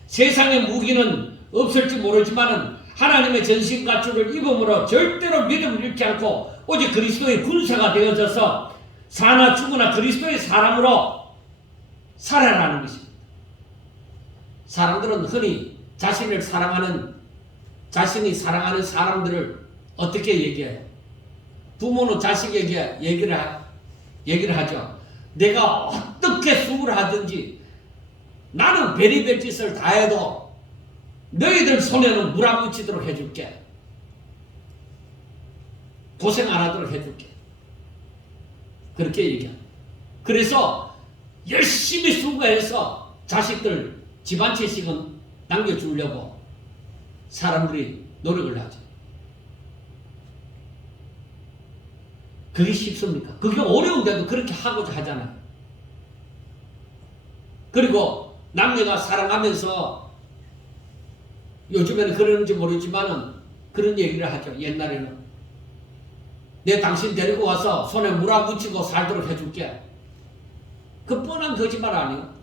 세상의 무기는 없을지 모르지만 하나님의 전신 갖추를 입음으로 절대로 믿음을 잃지 않고 오직 그리스도의 군사가 되어져서 사나 죽으나 그리스도의 사람으로 살아라는 것입니다. 사람들은 흔히 자신이 사랑하는 사람들을 어떻게 얘기해요? 부모는 자식에게 얘기를 하죠. 내가 어떻게 수고를 하든지 나는 별의별 짓을 다 해도 너희들 손에는 물 안 묻히도록 해줄게. 고생 안 하도록 해줄게. 그렇게 얘기합니다. 그래서 열심히 수고해서 자식들 집 한 채씩은 남겨주려고 사람들이 노력을 하죠. 그게 쉽습니까? 그게 어려운데도 그렇게 하고자 하잖아요. 그리고 남녀가 사랑하면서 요즘에는 그러는지 모르지만은 그런 얘기를 하죠. 옛날에는 내 당신 데리고 와서 손에 물 안 묻히고 살도록 해줄게. 그 뻔한 거짓말 아니에요.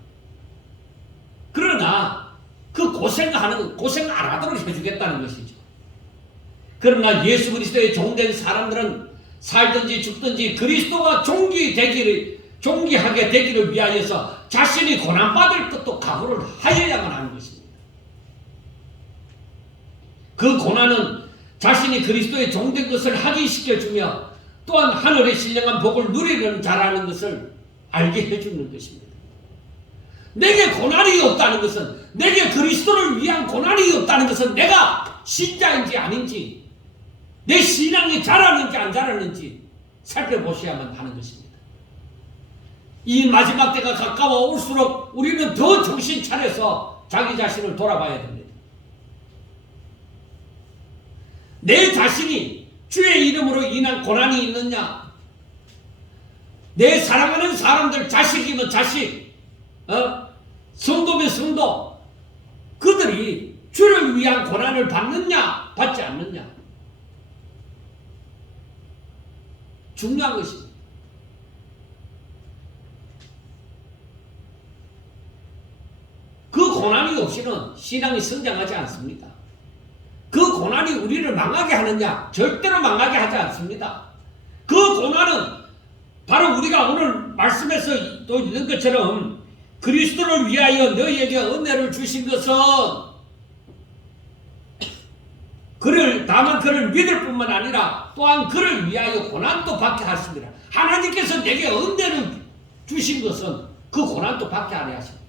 그러나 그 고생 안 하도록 해주겠다는 것이죠. 그러나 예수 그리스도의 종된 사람들은 살든지 죽든지 그리스도가 존귀하게 되기를 위하여서 자신이 고난받을 것도 각오를 하여야만 하는 것입니다. 그 고난은 자신이 그리스도의 종된 것을 확인시켜주며 또한 하늘의 신령한 복을 누리는 자라는 것을 알게 해주는 것입니다. 내게 고난이 없다는 것은, 내게 그리스도를 위한 고난이 없다는 것은 내가 신자인지 아닌지, 내 신앙이 자라는지 안 자라는지 살펴보셔야만 하는 것입니다. 이 마지막 때가 가까워 올수록 우리는 더 정신 차려서 자기 자신을 돌아봐야 됩니다. 내 자신이 주의 이름으로 인한 고난이 있느냐, 내 사랑하는 사람들, 자식이면 자식, 성도면 성도, 그들이 주를 위한 고난을 받느냐 받지 않느냐, 중요한 것입니다. 그 고난이 없이는 신앙이 성장하지 않습니다. 그 고난이 우리를 망하게 하느냐? 절대로 망하게 하지 않습니다. 그 고난은 바로 우리가 오늘 말씀에서 또 있는 것처럼 그리스도를 위하여 너희에게 은혜를 주신 것은 다만 그를 믿을 뿐만 아니라 또한 그를 위하여 고난도 받게 하십니다. 하나님께서 내게 은혜를 주신 것은 그 고난도 받게 하려 하십니다.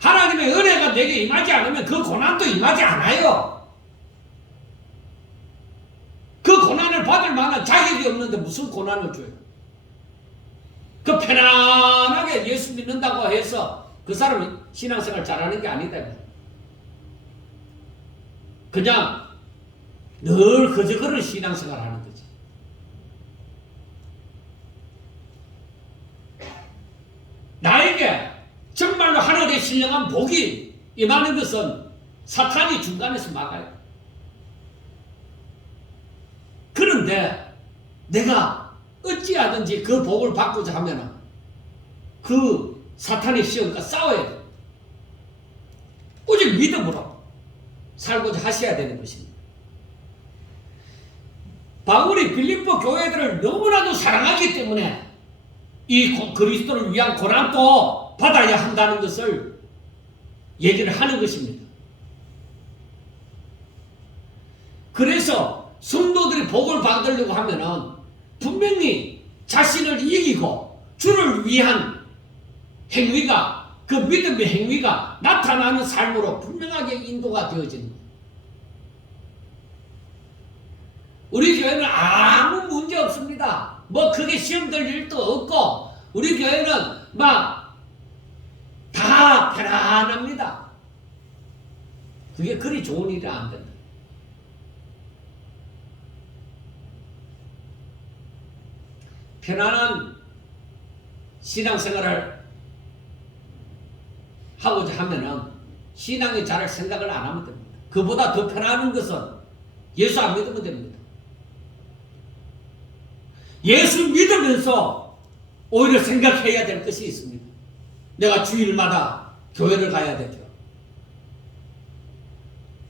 하나님의 은혜가 내게 임하지 않으면 그 고난도 임하지 않아요. 그 고난을 받을 만한 자격이 없는데 무슨 고난을 줘요? 그 편안하게 예수 믿는다고 해서 그 사람이 신앙생활 잘하는 게 아니다. 그냥 늘 그저그런 신앙생활 하는 거지. 나에게 정말로 하늘의 신령한 복이 임하는 것은 사탄이 중간에서 막아요. 그런데 내가 어찌하든지 그 복을 받고자 하면 그 사탄의 시험과 싸워야 돼. 오직 믿음으로 살고자 하셔야 되는 것입니다. 바울이 빌립보 교회들을 너무나도 사랑하기 때문에 이 그리스도를 위한 고난도 받아야 한다는 것을 얘기를 하는 것입니다. 그래서 성도들이 복을 받으려고 하면은 분명히 자신을 이기고 주를 위한 행위가, 그 믿음의 행위가 나타나는 삶으로 분명하게 인도가 되어집니다. 우리 교회는 아무 문제 없습니다. 뭐 크게 시험 들 일도 없고 우리 교회는 막 다 편안합니다. 그게 그리 좋은 일이 안 된다. 편안한 신앙생활을 하고자 하면은 신앙이 자랄 생각을 안 하면 됩니다. 그보다 더 편안한 것은 예수 안 믿으면 됩니다. 예수 믿으면서 오히려 생각해야 될 것이 있습니다. 내가 주일마다 교회를 가야 되죠.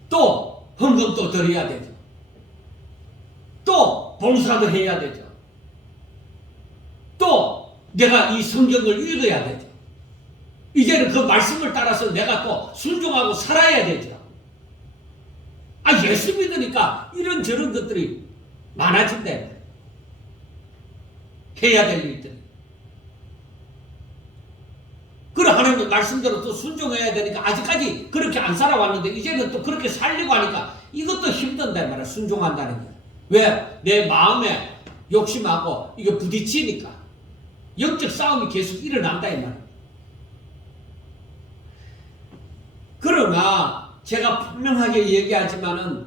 또 헌금도 드려야 되죠. 또 봉사도 해야 되죠. 또 내가 이 성경을 읽어야 되죠. 이제는 그 말씀을 따라서 내가 또 순종하고 살아야 되죠. 예수 믿으니까 이런저런 것들이 많아진대. 해야 될 일들이. 그래 하나님 말씀대로 또 순종해야 되니까 아직까지 그렇게 안 살아왔는데 이제는 또 그렇게 살려고 하니까 이것도 힘든다 말이야. 순종한다는 게. 왜? 내 마음에 욕심하고 이게 부딪히니까 영적 싸움이 계속 일어난다 이 말이야. 그러나 제가 분명하게 얘기하지만은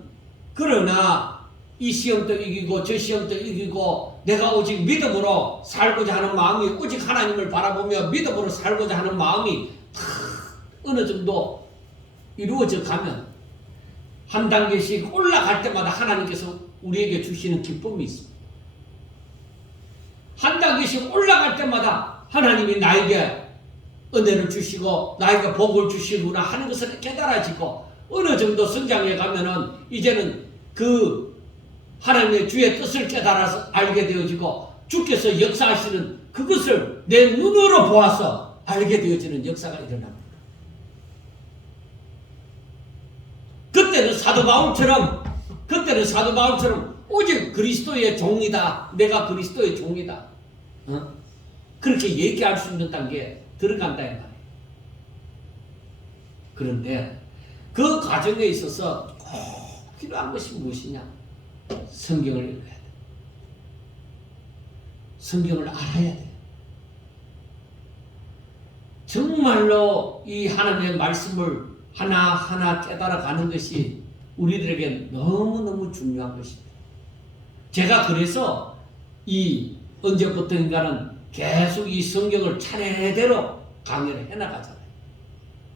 그러나 이 시험도 이기고 저 시험도 이기고 내가 오직 믿음으로 살고자 하는 마음이 오직 하나님을 바라보며 믿음으로 살고자 하는 마음이 어느 정도 이루어져 가면 한 단계씩 올라갈 때마다 하나님께서 우리에게 주시는 기쁨이 있습니다. 한 단계씩 올라갈 때마다 하나님이 나에게 은혜를 주시고 나에게 복을 주시구나 하는 것을 깨달아지고 어느 정도 성장해 가면은 이제는 그 하나님의 주의 뜻을 깨달아서 알게 되어지고 주께서 역사하시는 그것을 내 눈으로 보아서 알게 되어지는 역사가 일어납니다. 그때는 사도 바울처럼 오직 그리스도의 종이다. 내가 그리스도의 종이다. 그렇게 얘기할 수 있는 단계에 들어간다 이 말이에요. 그런데 그 과정에 있어서 꼭 필요한 것이 무엇이냐? 성경을 읽어야 돼. 성경을 알아야 돼. 정말로 이 하나님의 말씀을 하나하나 깨달아가는 것이 우리들에게 너무너무 중요한 것입니다. 제가 그래서 언제부터인가는 계속 이 성경을 차례대로 강의를 해나가잖아요.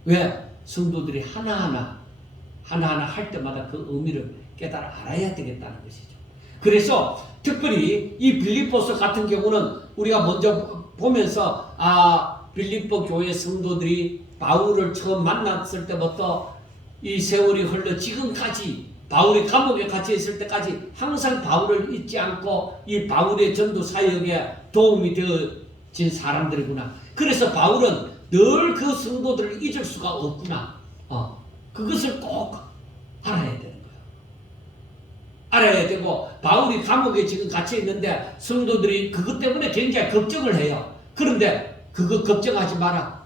왜? 성도들이 하나하나 할 때마다 그 의미를 깨달아 알아야 되겠다는 것이죠. 그래서 특별히 이 빌립보서 같은 경우는 우리가 먼저 보면서 빌립보 교회 성도들이 바울을 처음 만났을 때부터 이 세월이 흘러 지금까지 바울이 감옥에 갇혀 있을 때까지 항상 바울을 잊지 않고 이 바울의 전도 사역에 도움이 되어진 사람들이구나. 그래서 바울은 늘 그 성도들을 잊을 수가 없구나. 그것을 꼭 알아야 되는 거예요. 알아야 되고 바울이 감옥에 지금 갇혀 있는데 성도들이 그것 때문에 굉장히 걱정을 해요. 그런데 그거 걱정하지 마라.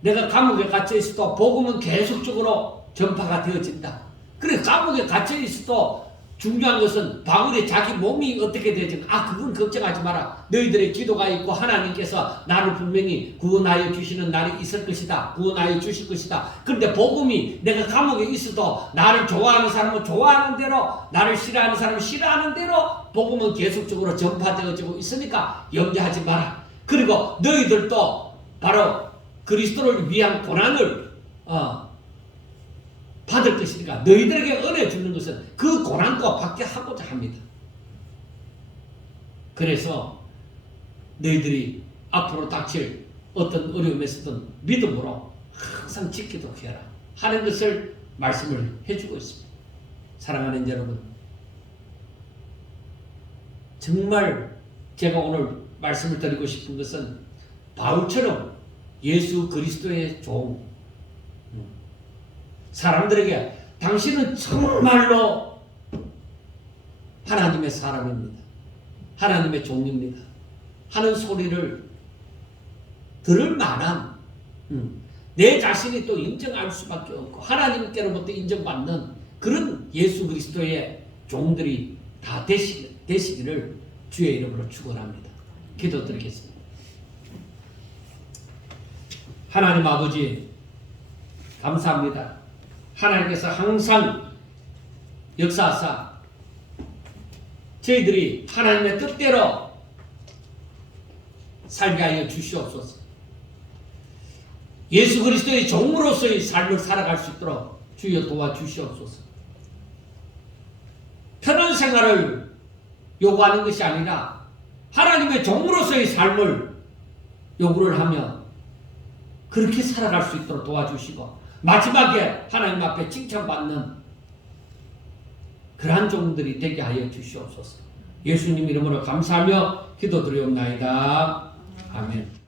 내가 감옥에 갇혀 있어도 복음은 계속적으로 전파가 되어진다. 그래 감옥에 갇혀 있어도 중요한 것은 바울의 자기 몸이 어떻게 되지? 그건 걱정하지 마라. 너희들의 기도가 있고 하나님께서 나를 분명히 구원하여 주시는 날이 있을 것이다. 구원하여 주실 것이다. 그런데 복음이 내가 감옥에 있어도 나를 좋아하는 사람은 좋아하는 대로, 나를 싫어하는 사람은 싫어하는 대로 복음은 계속적으로 전파되어지고 있으니까 염려하지 마라. 그리고 너희들도 바로 그리스도를 위한 고난을 받을 것이니까 너희들에게 은혜 주는 것은 그 고난도 받게 하고자 합니다. 그래서 너희들이 앞으로 닥칠 어떤 어려움에서든 믿음으로 항상 지키도록 해라 하는 것을 말씀을 해주고 있습니다. 사랑하는 여러분, 정말 제가 오늘 말씀을 드리고 싶은 것은 바울처럼 예수 그리스도의 종, 사람들에게 당신은 정말로 하나님의 사람입니다. 하나님의 종입니다. 하는 소리를 들을 만한 내 자신이 또 인정할 수밖에 없고 하나님께로부터 인정받는 그런 예수 그리스도의 종들이 다 되시기를 주의 이름으로 축원합니다. 기도드리겠습니다. 하나님 아버지 감사합니다. 하나님께서 항상 역사하사 저희들이 하나님의 뜻대로 살게 하여 주시옵소서. 예수 그리스도의 종으로서의 삶을 살아갈 수 있도록 주여 도와주시옵소서. 편한 생활을 요구하는 것이 아니라 하나님의 종으로서의 삶을 요구를 하며 그렇게 살아갈 수 있도록 도와주시고 마지막에 하나님 앞에 칭찬받는 그러한 종들이 되게 하여 주시옵소서. 예수님 이름으로 감사하며 기도드리옵나이다. 아멘.